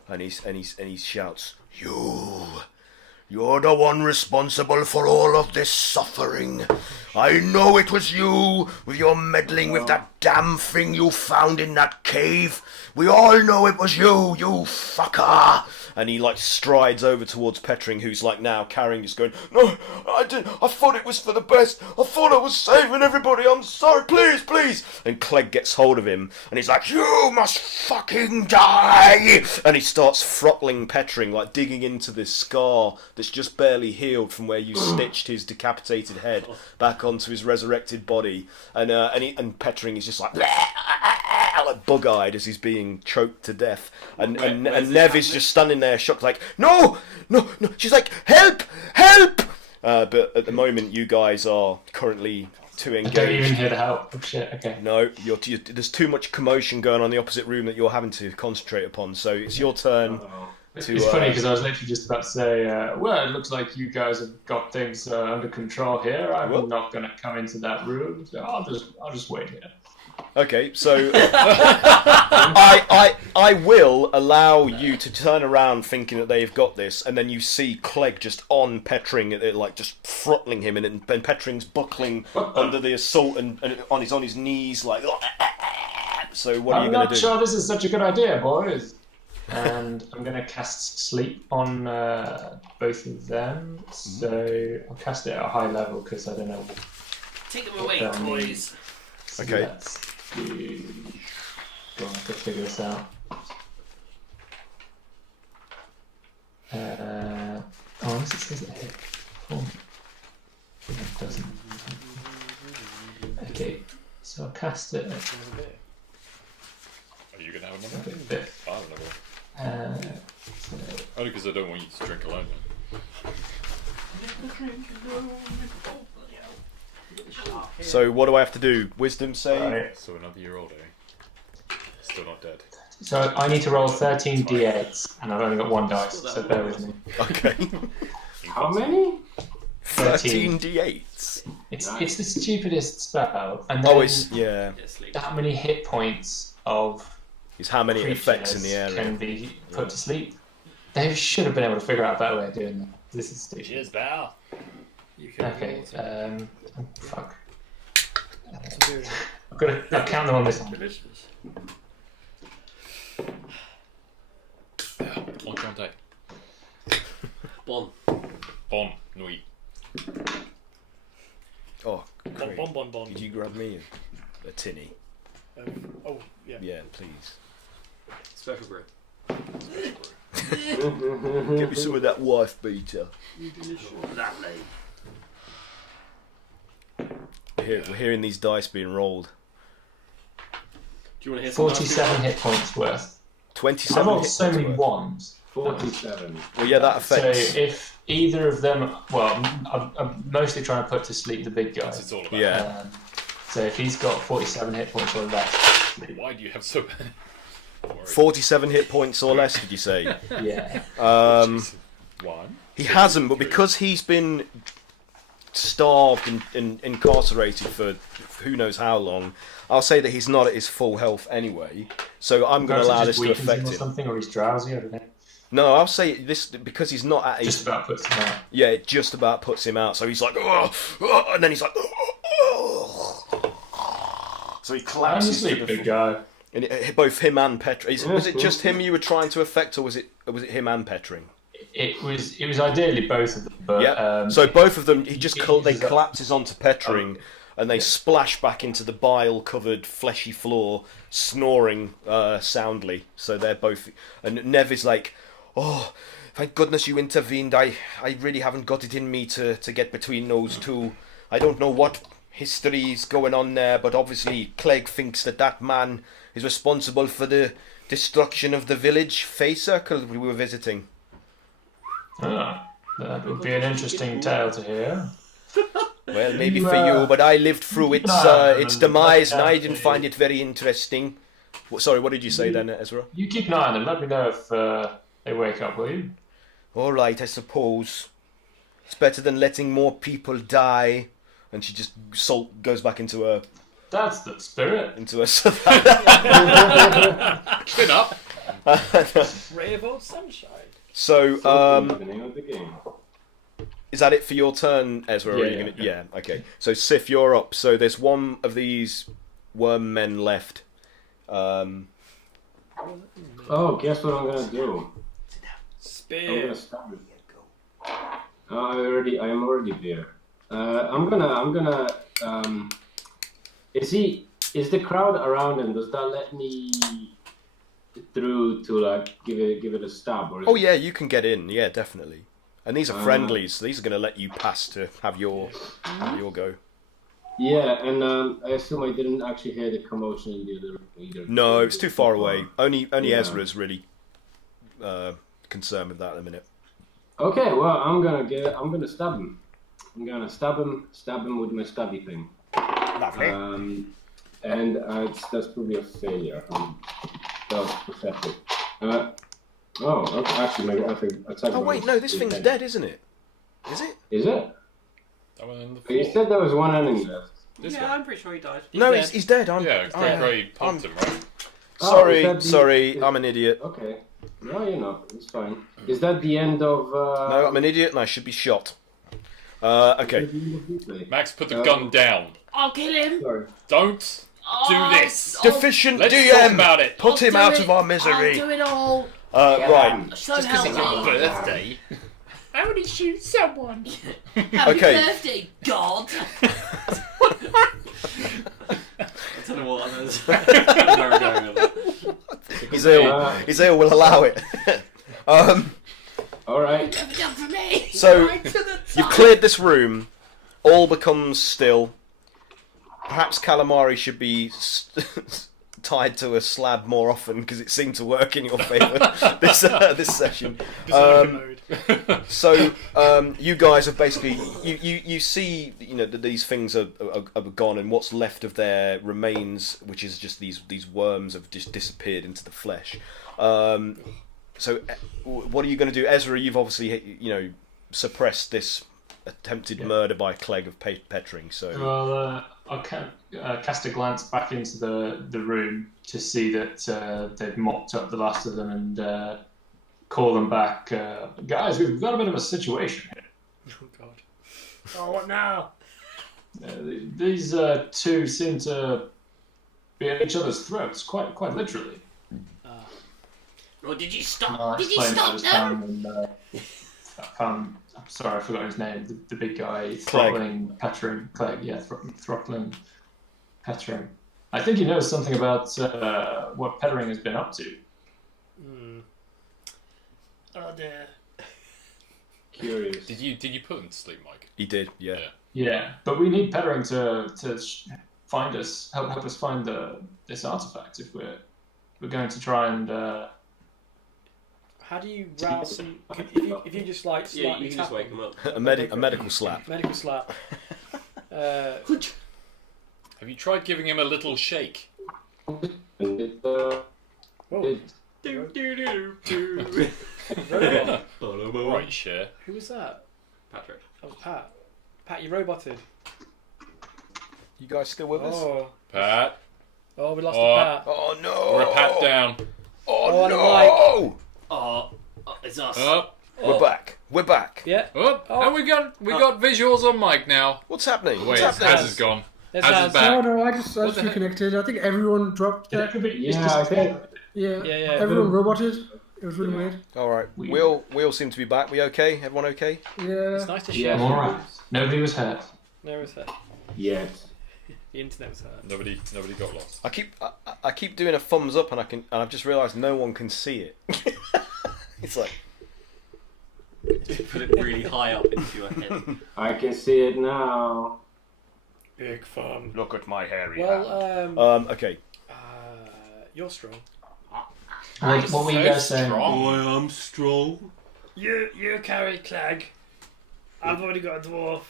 and he shouts, You're the one responsible for all of this suffering. I know it was you, with your meddling with that damn thing you found in that cave. We all know it was you, you fucker. And he strides over towards Petring, who's now carrying, just going, No, I thought it was for the best. I thought I was saving everybody. I'm sorry, please. And Clegg gets hold of him, and he's like, You must fucking die. And he starts throttling Petring, digging into this scar that's just barely healed from where you stitched his decapitated head back onto his resurrected body. And Petring is just like bug-eyed as he's being choked to death. And Nev is just standing there shocked, No. She's like, help. But at the moment, you guys are currently to I don't even engage. hear the help. Oh shit, okay. No, there's too much commotion going on in the opposite room that you're having to concentrate upon. So it's your turn. To, It's funny because I was literally just about to say, well, it looks like you guys have got things under control here. I'm not going to come into that room, so I'll just wait here. Okay, so I will allow you to turn around thinking that they've got this, and then you see Clegg just on Pettring, like just throttling him, and Petring's buckling under the assault and on his knees, like. So what are you going to do? I'm not sure this is such a good idea, boys. And I'm going to cast sleep on both of them. So I'll cast it at a high level because I don't know. Take them away, boys. So okay. Let's do. Go on, I have to figure this out. Unless it says it hit. Oh. It doesn't. Okay, so I'll cast it. Are you going to have another? Bit. I don't know. So, Only because I don't want you to drink alone. So what do I have to do? Wisdom save? right. So another year older. Still not dead. So I need to roll 13 d8s, and I've only got one dice, so bear with me. Okay. How many? 13 d8s. It's the stupidest spell, and Oh, then it's yeah. that many hit points of It's how many effects in the creatures area. can be put to sleep. They should have been able to figure out a better way of doing that. This is stupid. Cheers, Bow. Okay, fuck. I'll count them on this one. Enchanté. Bon. Bon nuit. Oh, Bon, great. bon, bon, bon. Did you grab me a tinny? Oh, yeah. Yeah, please. Special brew. Get me some of that wife beater. Lovely. We're hearing these dice being rolled. Do you want to hear some 47 hit points worth. 27 I rolled hit so points many worth. ones. 47. Well, yeah, that affects. So if either of them, well, I'm mostly trying to put to sleep the big guy. That's it's all about. Yeah. So if he's got 47 hit points or less, Why do you have so many? 47 hit points or less, did you say? yeah. One. He hasn't, but because he's been starved and incarcerated for who knows how long, I'll say that he's not at his full health anyway. So I'm going to allow this to affect or him. something, or he's drowsy. I don't know. No, I'll say this because he's not at his. Just about puts him out. Yeah, it just about puts him out. So he's like, oh, and then he's like, oh. So he I'm collapses. asleep, big guy. And both him and Pettering. Was it just him you were trying to affect, or was it him and Pettering? It was ideally both of them, but Yeah. So both of them, they collapses onto Pettering, and they splash back into the bile-covered, fleshy floor, snoring soundly. So they're both. And Nev is like, "Oh, thank goodness you intervened. I really haven't got it in me to get between those two. I don't know what history's going on there, but obviously Clegg thinks that man is responsible for the destruction of the village Fey Circle we were visiting." That would be an interesting tale to hear. Well, maybe for you, but I lived through its demise, and I didn't find it very interesting. Sorry, what did you say then, Ezra? You keep an eye on them. Let me know if they wake up, will you? All right, I suppose. It's better than letting more people die. And she just goes back into her. That's the spirit. Into her. Chin up. Ray of old sunshine. So, the name of the game. is that it for your turn, Ezra? Or are you gonna... Yeah, okay. So, Sif, you're up. So, there's one of these worm men left. Oh, guess what I'm gonna do? I'm Spear. gonna stab him. I am already there. I'm gonna. Is the crowd around him? Does that let me through to like give it a stab? Or is Oh, yeah, you can get in. Yeah, definitely. And these are friendlies, so these are going to let you pass to have your go. Yeah, and I assume I didn't actually hear the commotion in the other room either. No, it's too far away. Only Yeah. Ezra's really concerned with that at the minute. Okay, well I'm gonna stab him. I'm gonna stab him with my stabby thing. Lovely. And that's probably a failure. That was pathetic. Okay, actually, maybe I think attack. Oh wait, no, this thing's dead, isn't it? Is it? Is it? That one in the You floor. said there was one enemy left. This Yeah, guy. I'm pretty sure he died. No, he's dead. Yeah, Gray pumped him, right? Sorry, I'm an idiot. Okay. No, it's fine. Is that the end of? No, I'm an idiot and I should be shot. Okay. Max, put the gun down. I'll kill him. Sorry. Don't do this. Deficient Let's DM. talk about it. Put him out of our I'll misery. do it all. Right. So Just because it's your help me. birthday. I only shoot someone. Happy Okay. birthday, God. I don't know what that is. Where we're going with that. His ale will allow it. All right. Never done for me. So Right to the you've top. cleared this room. All becomes still. Perhaps calamari should be tied to a slab more often because it seemed to work in your favour this session. So you guys have basically you see that these things are gone, and what's left of their remains, which is just these worms, have just disappeared into the flesh. So what are you going to do, Ezra? You've obviously suppressed this attempted murder by Clegg of Pettering. So Well, I'll cast a glance back into the room to see that they've mopped up the last of them and call them back. Guys, we've got a bit of a situation here. Oh God. Oh, what now? These two seem to be at each other's throats, quite literally. Well, did you stop? I'll Did you explain stop what them? I found. I'm sorry, I forgot his name. The big guy Clegg. throttling, Pettering. Clegg, yeah, throttling, Pettering. I think he knows something about what Pettering has been up to. Oh dear. Curious. Did you put him to sleep, Mike? he did, yeah. Yeah, but we need Pettering to find us, help us find this artifact if we're going to try and. How do you rouse them? If you just like Yeah, slightly you can tap just wake them up. A medical slap. Medical slap. Have you tried giving him a little shake? Oh. Robot. Right, share. Who was that? Patrick. That was Pat. Pat, you roboted. You guys still with us? Oh, Pat. oh, we lost Oh. a Pat. Oh no! We're a pat down. Oh, Oh, no! Oh, it's us. Up. We're back. We're back. Yeah. Up. Oh. And we got visuals on Mike now. What's happening? Wait, What's Az happening? is gone. There's Az is Az. back. No, I just the heck? reconnected. I think everyone dropped. It could be. Yeah, I think. Yeah, Yeah. everyone roboted. It was really weird. All right. We all seem to be back. We okay? Everyone okay? Yeah. It's nice to Yeah. share. All right. Nobody was hurt. No, it's hurt. Yes. The internet was hurt. Nobody got lost. I keep doing a thumbs up, and I've just realised no one can see it. It's like Put it really high up into your head. I can see it now. Big fun. look at my hairy. Well, Okay. you're strong. What were you guys saying? I am strong. You carry Clegg. I've already got a dwarf.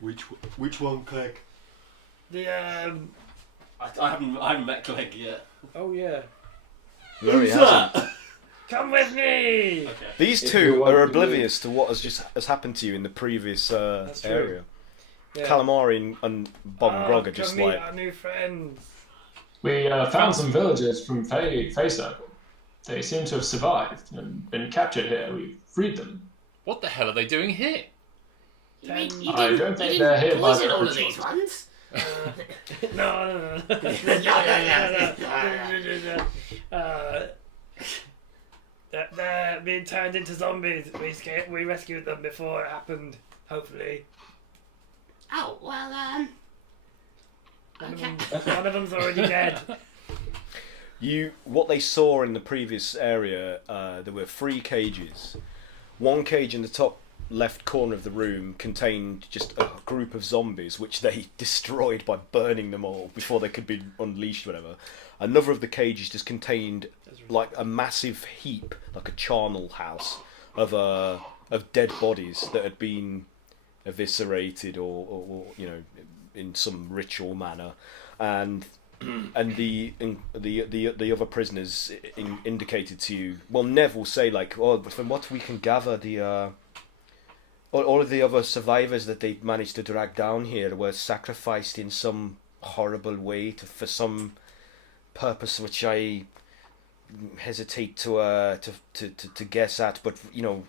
Which one, Clegg? The I haven't met Clegg yet. Oh yeah. No, he hasn't. Come with me. Okay. These If two you want are to oblivious to what has happened to you in the previous That's true. area. Yeah. Calamari and Bob and Grog are come just meet like, our new friends. We found some villagers from Fey Circle. They seem to have survived and been captured here. We freed them. What the hell are they doing here? You mean you I didn't, don't think you they're didn't here by poison the all of ritual. these ones? No. They're being turned into zombies. We rescued them before it happened. Hopefully, Oh, well, okay. one of them's already dead. what they saw in the previous area, there were 3 cages. One cage in the top left corner of the room contained just a group of zombies, which they destroyed by burning them all before they could be unleashed, whatever. Another of the cages just contained like a massive heap, like a charnel house of dead bodies that had been eviscerated or in some ritual manner, and the other prisoners indicated to you. Well, Nev will say like, oh, from what we can gather, the all of the other survivors that they managed to drag down here were sacrificed in some horrible way for some purpose which I hesitate to guess at. But you know,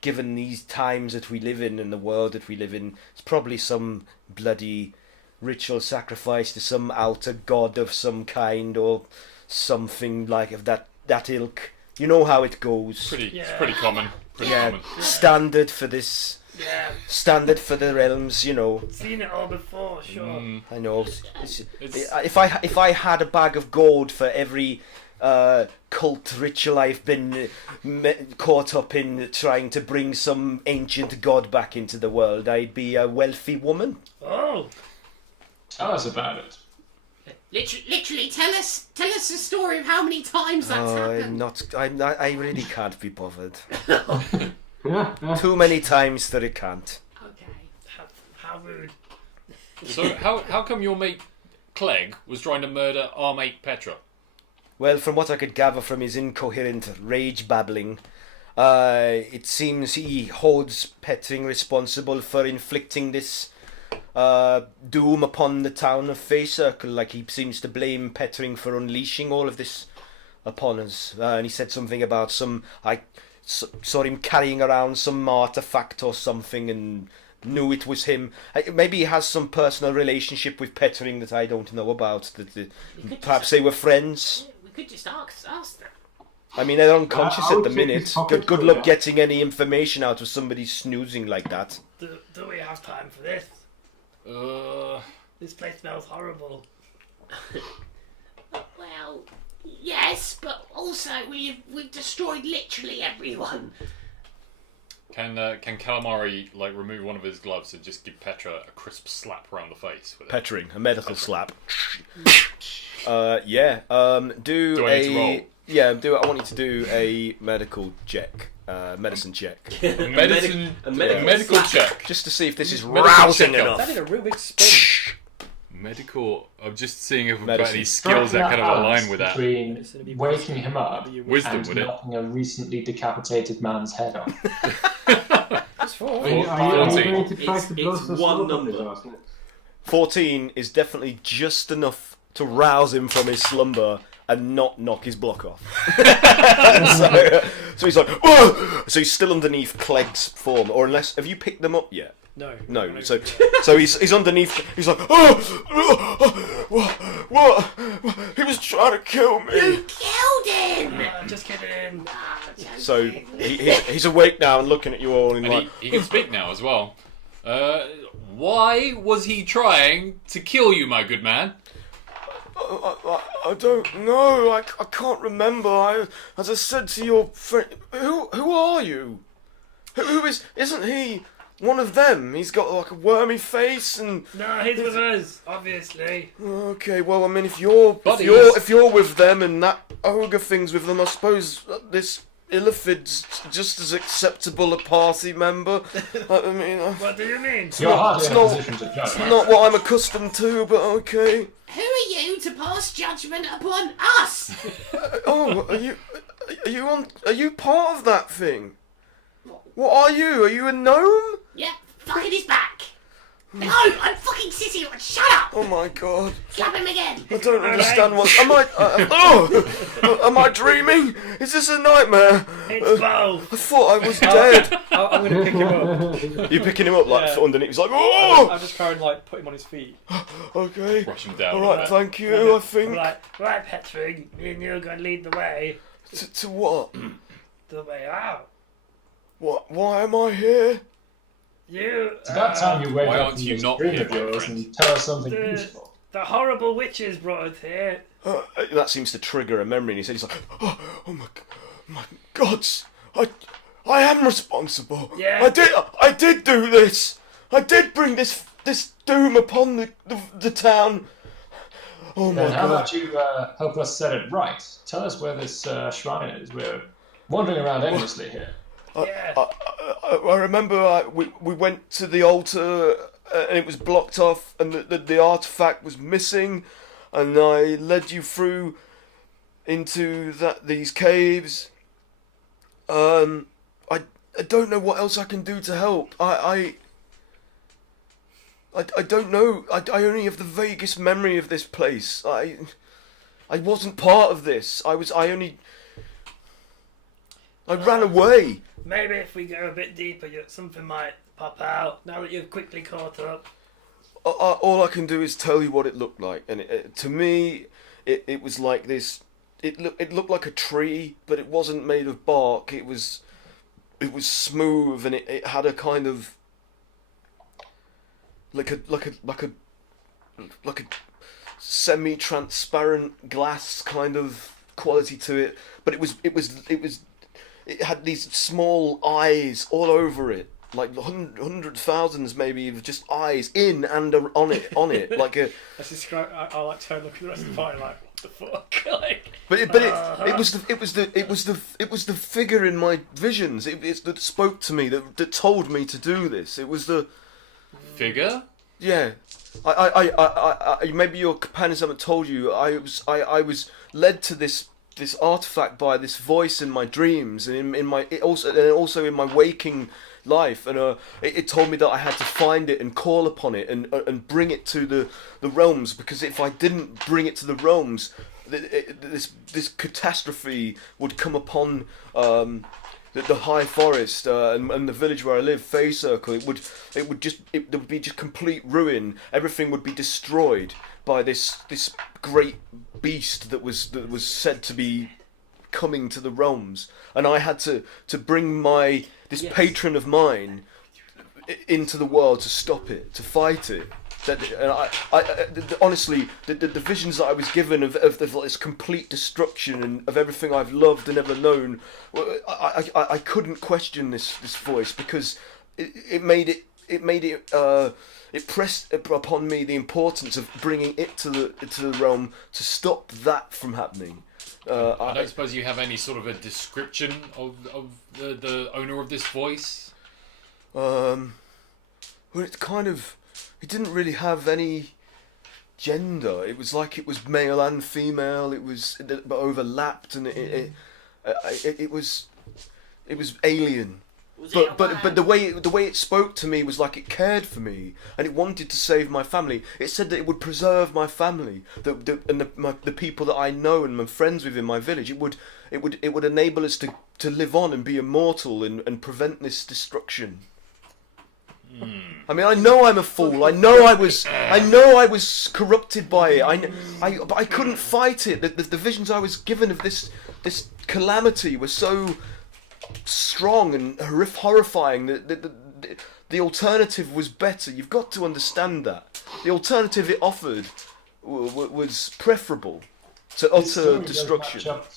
given these times that we live in and the world that we live in, it's probably some bloody ritual sacrifice to some outer god of some kind or something like of that ilk. You know how it goes. It's pretty common. Pretty Yeah, common. standard for this. Yeah, Standard for the realms, you know. seen it all before, sure. I know. It's- If I had a bag of gold for every cult ritual I've been caught up in trying to bring some ancient god back into the world, I'd be a wealthy woman. Oh, Tell us about it. literally, tell us a story of how many times that's happened. I really can't be bothered. Too many times that it can't. Okay, how rude. So how come your mate Clegg was trying to murder our mate Petra? Well, from what I could gather from his incoherent rage babbling, it seems he holds Petring responsible for inflicting this doom upon the town of Face Circle. Like, he seems to blame Petring for unleashing all of this upon us. And he said something about I saw him carrying around some artefact or something and knew it was him. Maybe he has some personal relationship with Petring that I don't know about. Perhaps they were friends. We could just ask them. I mean, they're unconscious I at would the check minute. his pockets Good for luck that. getting any information out of somebody snoozing like that. Do we have time for this? This place smells horrible. Well, yes, but also we've destroyed literally everyone. Can Calamari like remove one of his gloves and just give Petra a crisp slap around the face with it? Petring, a medical slap. Yeah. Do I need to roll? Yeah, I want you to do a medical check. Medicine check. Medicine, a medical medical slap. check. Just to see if this is Medical rousing checkup. enough. That did a real big spin. Medical. I'm just seeing if we've Medicine. got any skills that kind of align with that. Between It's gonna be waking him up Wisdom, and would it? knocking a recently decapitated man's head off. It's four. Are you 14. going to try to blow It's some one smoke up his number. arse, isn't it? 14 is definitely just enough to rouse him from his slumber and not knock his block off. so he's like, whoa! So he's still underneath Clegg's form, or unless, have you picked them up yet? No. No. So he's underneath. He's like, what? He was trying to kill me. Killed him. Just kidding. So he's awake now and looking at you all and And like, he can speak now as well. Why was he trying to kill you, my good man? I don't know. I can't remember. As I said to your friend, who are you? Who isn't he one of them? He's got like a wormy face and. No, he's with us, obviously. Okay, well, I mean, if you're with them and that ogre thing's with them, I suppose this Illithid's just as acceptable a party member. I mean, What do you mean? You're hardly in a not- position to judge. not what I'm accustomed to, but okay. Who are you to pass judgment upon us? Oh, are you part of that thing? What are you? Are you a gnome? Yeah, fucking his back. No, I'm fucking sitting. Shut up. Oh my god. Slap him again. I don't understand what. Am I dreaming? Is this a nightmare? It's both. I thought I was dead. I'm going to pick him up. You picking him up like Yeah. underneath? He's like, oh. I'm just trying to like put him on his feet. Okay. Brush him down. All with right. that. Thank you. I think. Right, Petring, me and you are going to lead the way. To what? The way out. What? Why am I here? You. It's about time you wake Why up aren't from you this not dream here, of my yours friend? and tell us something The- useful. The horrible witches brought us here. That seems to trigger a memory. And he said, "He's like, oh my gods! I am responsible. Yeah. I did do this. I did bring this doom upon the town. Oh my Then how god! about you help us set it right? Tell us where this shrine is. We're wandering around aimlessly here. Yeah. I remember we went to the altar and it was blocked off, and the artefact was missing, and I led you through into these caves. I don't know what else I can do to help. I don't know. I only have the vaguest memory of this place. I wasn't part of this. I ran away. Maybe if we go a bit deeper, something might pop out. Now that you've quickly caught up. All I can do is tell you what it looked like, and to me, it was like this. It looked like a tree, but it wasn't made of bark. It was smooth, and it had a kind of like a semi-transparent glass kind of quality to it. But it had these small eyes all over it, like hundred thousands maybe of just eyes in and on it, like a. That's describe. I like to look at the rest of the party like, what the fuck, like. But it was the figure in my visions. It's that spoke to me, that told me to do this. It was the figure. Yeah, I maybe your companions haven't told you. I was led to this artifact by this voice in my dreams, and also in my waking life, and it told me that I had to find it and call upon it and bring it to the realms, because if I didn't bring it to the realms, this catastrophe would come upon the high forest and the village where I live, Fey Circle. There would be just complete ruin. Everything would be destroyed by this great beast that was said to be coming to the realms, and I had to bring this patron of mine into the world to stop it, to fight it. And honestly, the visions that I was given of this complete destruction and of everything I've loved and ever known, I couldn't question this voice, because it pressed upon me the importance of bringing it to the realm to stop that from happening. I don't suppose you have any sort of a description of the owner of this voice? Well, it didn't really have any gender. It was like it was male and female. It was overlapped, and it was alien. But the way it spoke to me was like it cared for me, and it wanted to save my family. It said that it would preserve my family, the people that I know and I'm friends with in my village. It would enable us to live on and be immortal and prevent this destruction. I mean, I know I'm a fool. I know I was corrupted by it. But I couldn't fight it. The visions I was given of this calamity were so strong and horrifying. The alternative was better. You've got to understand that. The alternative it offered was preferable to utter destruction. Match up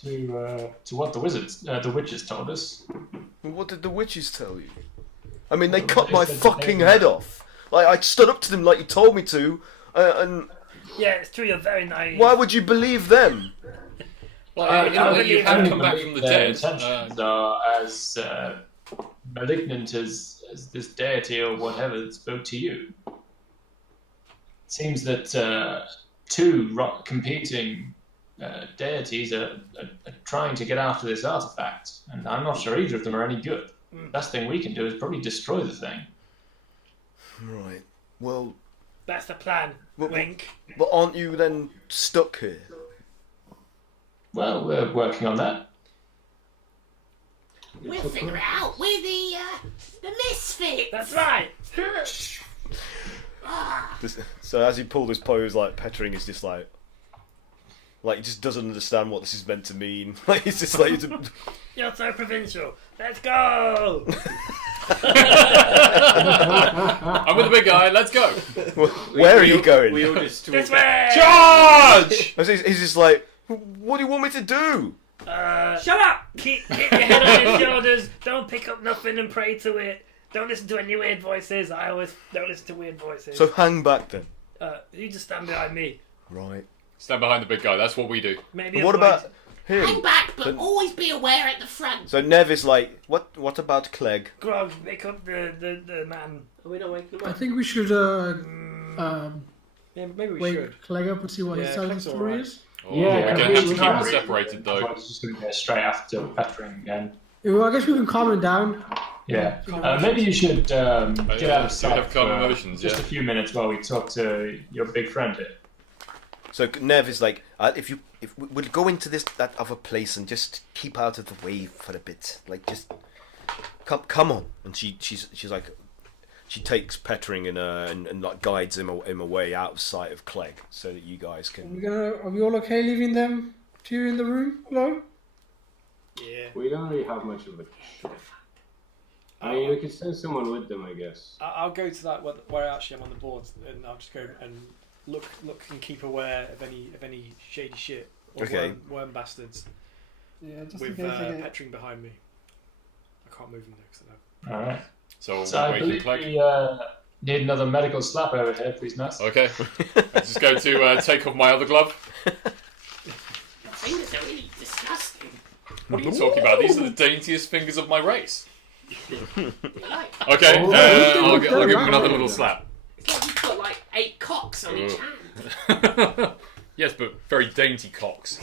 to what the witches told us. What did the witches tell you? I mean, they cut my fucking head off. Like, I stood up to them like you told me to, and... Yeah, it's true, you're very naive. Why would you believe them? Well, you haven't come back from the dead. Intentions are as malignant as this deity or whatever that spoke to you. It seems that two competing deities are trying to get after this artifact, and I'm not sure either of them are any good. Best thing we can do is probably destroy the thing. Right. Well... That's the plan. Wink. But aren't you then stuck here? Well, we're working on that. We'll figure it out. We're the Misfits. That's right. So as you pull this pose, like, Pettering is just like he just doesn't understand what this is meant to mean. Like, it's just like... You're so provincial. Let's go! I'm with the big guy, let's go! Where are you going? We all just This way! Charge! He's just like, what do you want me to do? Shut up! Keep your head on your shoulders. Don't pick up nothing and pray to it. Don't listen to any weird voices. I always don't listen to weird voices. So hang back then. You just stand behind me. Right. Stand behind the big guy, that's what we do. Maybe What about Hang back, but always be aware at the front. So Nev is like, what about Clegg? Grog, wake up the man. Are we not waking him I up? think we should Yeah, maybe we wake should. Clegg up and see what his Yeah, side of the Clegg's story alright. is. Oh, Yeah, we're going to have to we keep can't- them separated, I though. was just going to go straight after pettering again. Well, I guess we can calm him down. Yeah. Maybe you should get out of do sight have calm for emotions, just yeah. a few minutes while we talk to your big friend here. So Nev is like, if we'll go into that other place and just keep out of the way for a bit, like just come on. And she's like, she takes Pettering and like guides him away out of sight of Clegg, so that you guys can. Are we all okay leaving them two in the room alone? Yeah. We don't really have much of a choice. I mean, we could send someone with them, I guess. I'll go to that where actually I'm on the board, and I'll just go and look and keep aware of any shady shit or Okay. worm bastards Yeah, just with in case they get... Pettering behind me. I can't move them though, 'cause I know. Alright. So, So I waking believe Clegg. we need another medical slap over here, please, nurse. Okay. I just go to take off my other glove. Your fingers are really disgusting. What are you talking about? These are the daintiest fingers of my race. You like? Okay, Oh, I'll give him right. another little slap. It's like you've got like 8 cocks on each hand. Yes, but very dainty cocks.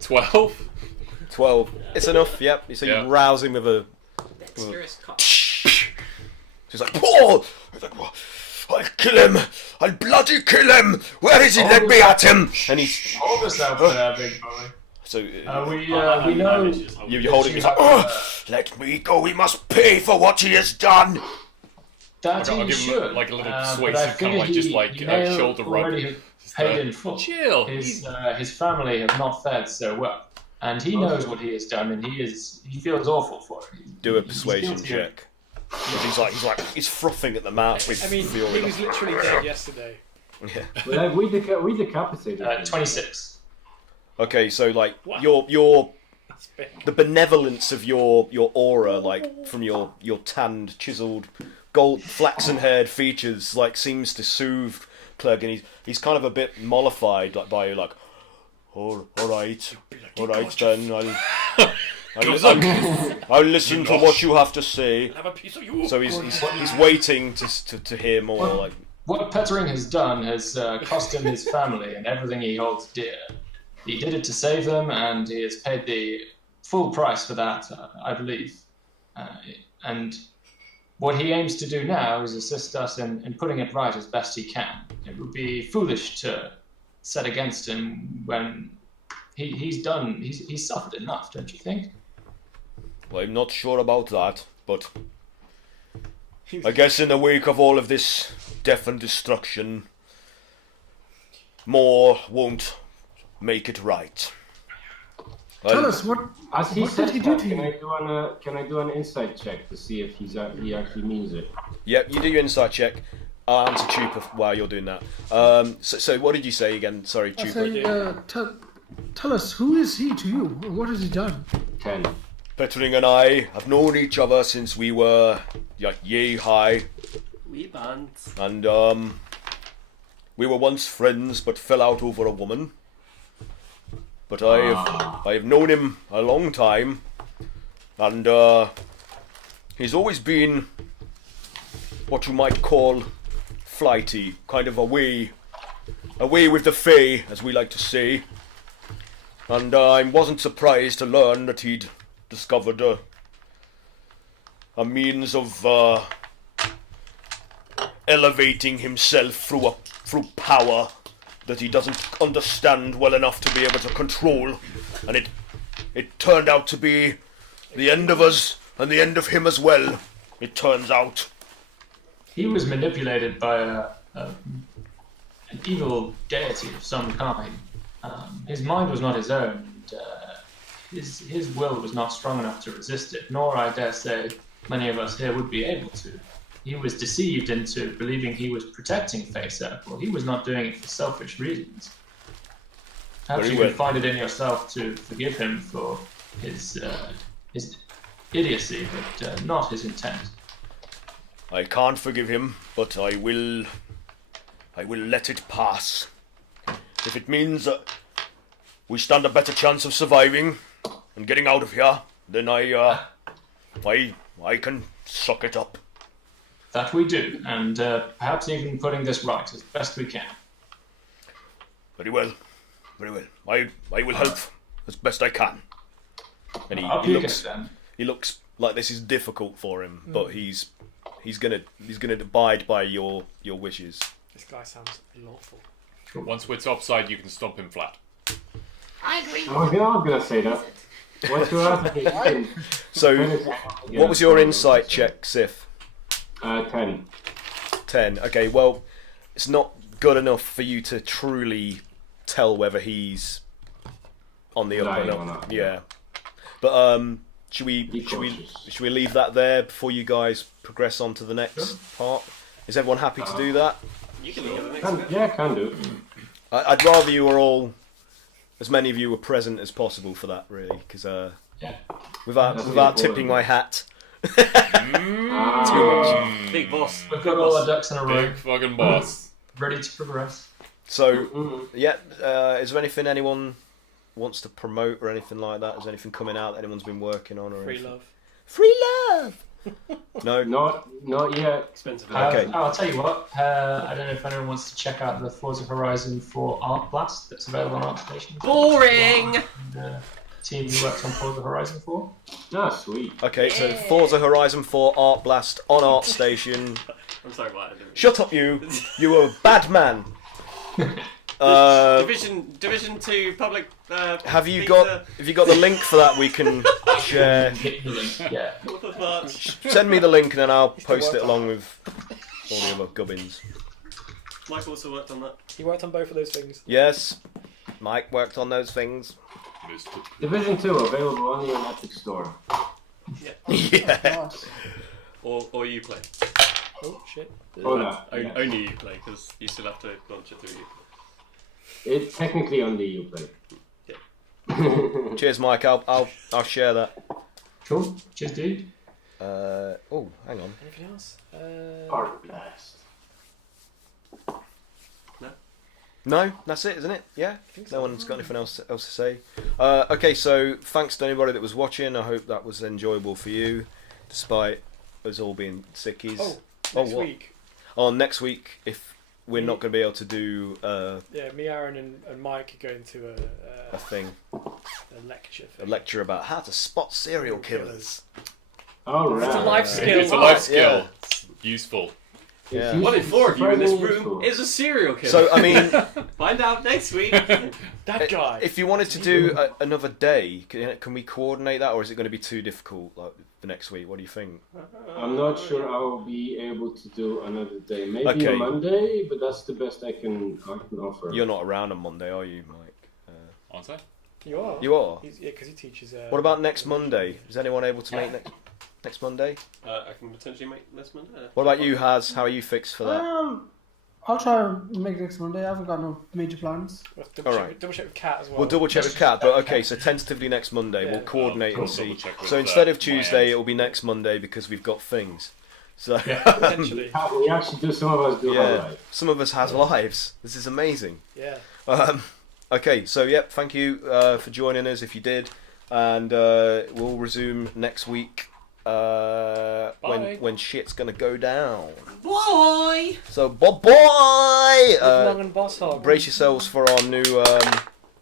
12. 12. It's enough. Yep. So Yeah. you rouse him with a. Dexterous cock. She's like, Paul! He's like, I'll kill him! I'll bloody kill him! Where is he? Let me at him! And he's. Hold us out there, big boy. So We know you hold him. He's like, let me go. We must pay for what he has done. that I'll he give him should. like a little but I persuasive kind of like figure just like he may shoulder rub. already have paid in full. Chill. His family have not fared so well, and he knows what he has done, and he feels awful for it. Do a He's persuasion guilty of- check. He's frothing at the mouth with I mean, fury. he was literally dead yesterday. Yeah. Well, like, we decapitated him. 26. Okay, so like Wow. your That's big. the benevolence of your aura, like from your tanned, chiseled, gold flaxen-haired features, like seems to soothe Clegg, and he's kind of a bit mollified, like by you, like, all right then, I'll listen to what you have to say. Have a piece of you. So he's waiting to hear more, like. What Pettering has done has cost him his family and everything he holds dear. He did it to save them, and he has paid the full price for that, I believe. And what he aims to do now is assist us in putting it right as best he can. It would be foolish to set against him when he's suffered enough, don't you think? Well, I'm not sure about that, but I guess in the wake of all of this death and destruction, more won't make it right. Tell us what As he What said did he do that, to you? can I do an insight check to see if he actually means it? Yep, you do your insight check. I'll answer Chupa while you're doing that. So what did you say again? Sorry, I Chupa. say, tell us, who is he to you? What has he done? 10. Pettering and I have known each other since we were like yay high, We bands. and we were once friends but fell out over a woman. But I've known him a long time, and he's always been what you might call flighty, kind of away with the Fae, as we like to say. And I wasn't surprised to learn that he'd discovered a means of elevating himself through power that he doesn't understand well enough to be able to control, and it turned out to be the end of us and the end of him as well. It turns out. He was manipulated by an evil deity of some kind. His mind was not his own, and his will was not strong enough to resist it, nor, I dare say, many of us here would be able to. He was deceived into believing he was protecting Fae Circle. He was not doing it for selfish reasons. Perhaps you can find it in yourself to forgive him for his idiocy, but not his intent. I can't forgive him, but I will let it pass. If it means we stand a better chance of surviving and getting out of here than I can suck it up. That we do, and perhaps even putting this right as best we can. Very well. Very well. I will help as best I can. And Up he you looks get, then. he looks like this is difficult for him, but he's gonna abide by your wishes. This guy sounds lawful. Once we're topside, you can stomp him flat. I agree. I was gonna say that. What's your other So, what was your insight check, Sif? 10. 10. Okay, well, it's not good enough for you to truly tell whether he's on the up or Lying or not. not, Yeah. But should we cautious. leave that there before you guys progress on to the next part? Is everyone happy to do that? You can go to the next bit. Yeah, can do. I'd rather you were all, as many of you were present as possible for that, really, because Yeah. without That's without really tipping my hat. Big boss. We've got all our ducks in a row, Big fucking boss. ready to progress. So, yeah, is there anything anyone wants to promote or anything like that? Is there anything coming out that anyone's been working on or Free anything? love. Free love. No. Not yet. Expensive. Okay. I'll tell you what. I don't know if anyone wants to check out the Forza Horizon 4 Art Blast that's available on ArtStation. Boring! The team who worked on Forza Horizon 4. Ah, sweet. Okay, so Forza Horizon 4 Art Blast on ArtStation. I'm sorry, what I did. Shut up, you! You are a bad man. Division 2 public. Have you beta. got the link for that? We can share. Hit the link, yeah. What the fuck? Send me the link and then I'll post it along with all the other gubbins. Mike also worked on that. He worked on both of those things. Yes, Mike worked on those things. Division 2 available only on Epic Store. Yeah. Nice. Or you play. Oh shit. Oh, no. Only you play, because you still have to launch it through you. It's technically only Uplay. Cheers, Mike. I'll share that. Cool. Cheers, dude. Oh, hang on. Anything else? Artefact. No, that's it, isn't it? Yeah. think so. No one's got anything else to say. Okay, so thanks to anybody that was watching. I hope that was enjoyable for you, despite us all being sickies. Oh, next what? week. Oh, next week, if we're not going to be able to do Yeah, me, Aaron, and Mike are going to a thing, a lecture. a lecture about how to spot serial killers. Alright. It's a life skill. It's a life skill. Yeah. It's useful. Yeah. 1 in 4 of you in this Very room useful. is a serial killer. So I mean, Find out next week. That guy. if you wanted to do another day, can we coordinate that, or is it going to be too difficult? Like for next week, what do you think? I'm not sure I'll be able to do another day. Maybe Okay. a Monday, but that's the best I can offer. You're not around on Monday, are you, Mike? Aren't I? You are. You are. Yeah, because he teaches. What about next Monday? Is anyone able to make next Monday? I can potentially make this Monday. What about you, Haz? How are you fixed for that? I'll try and make next Monday. I haven't got no major plans. Double check with Kat as well. We'll double check with Kat, but okay, so tentatively next Monday. We'll coordinate and I'll see. double check with, So instead of my Tuesday, end. it'll be next Monday because we've got things. So Potentially. We actually do, some of us do have yeah, life. some of us has lives. This is amazing. Yeah. Okay, so yep, thank you for joining us if you did, and we'll resume next week when shit's gonna go down. Boy! So bye Long and Boss Hog. brace yourselves for our new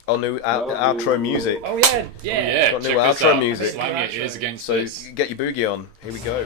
outro music. Oh yeah, Yeah, Got new check this outro out. music. Slam your ears against So this. get your boogie on. Here we go.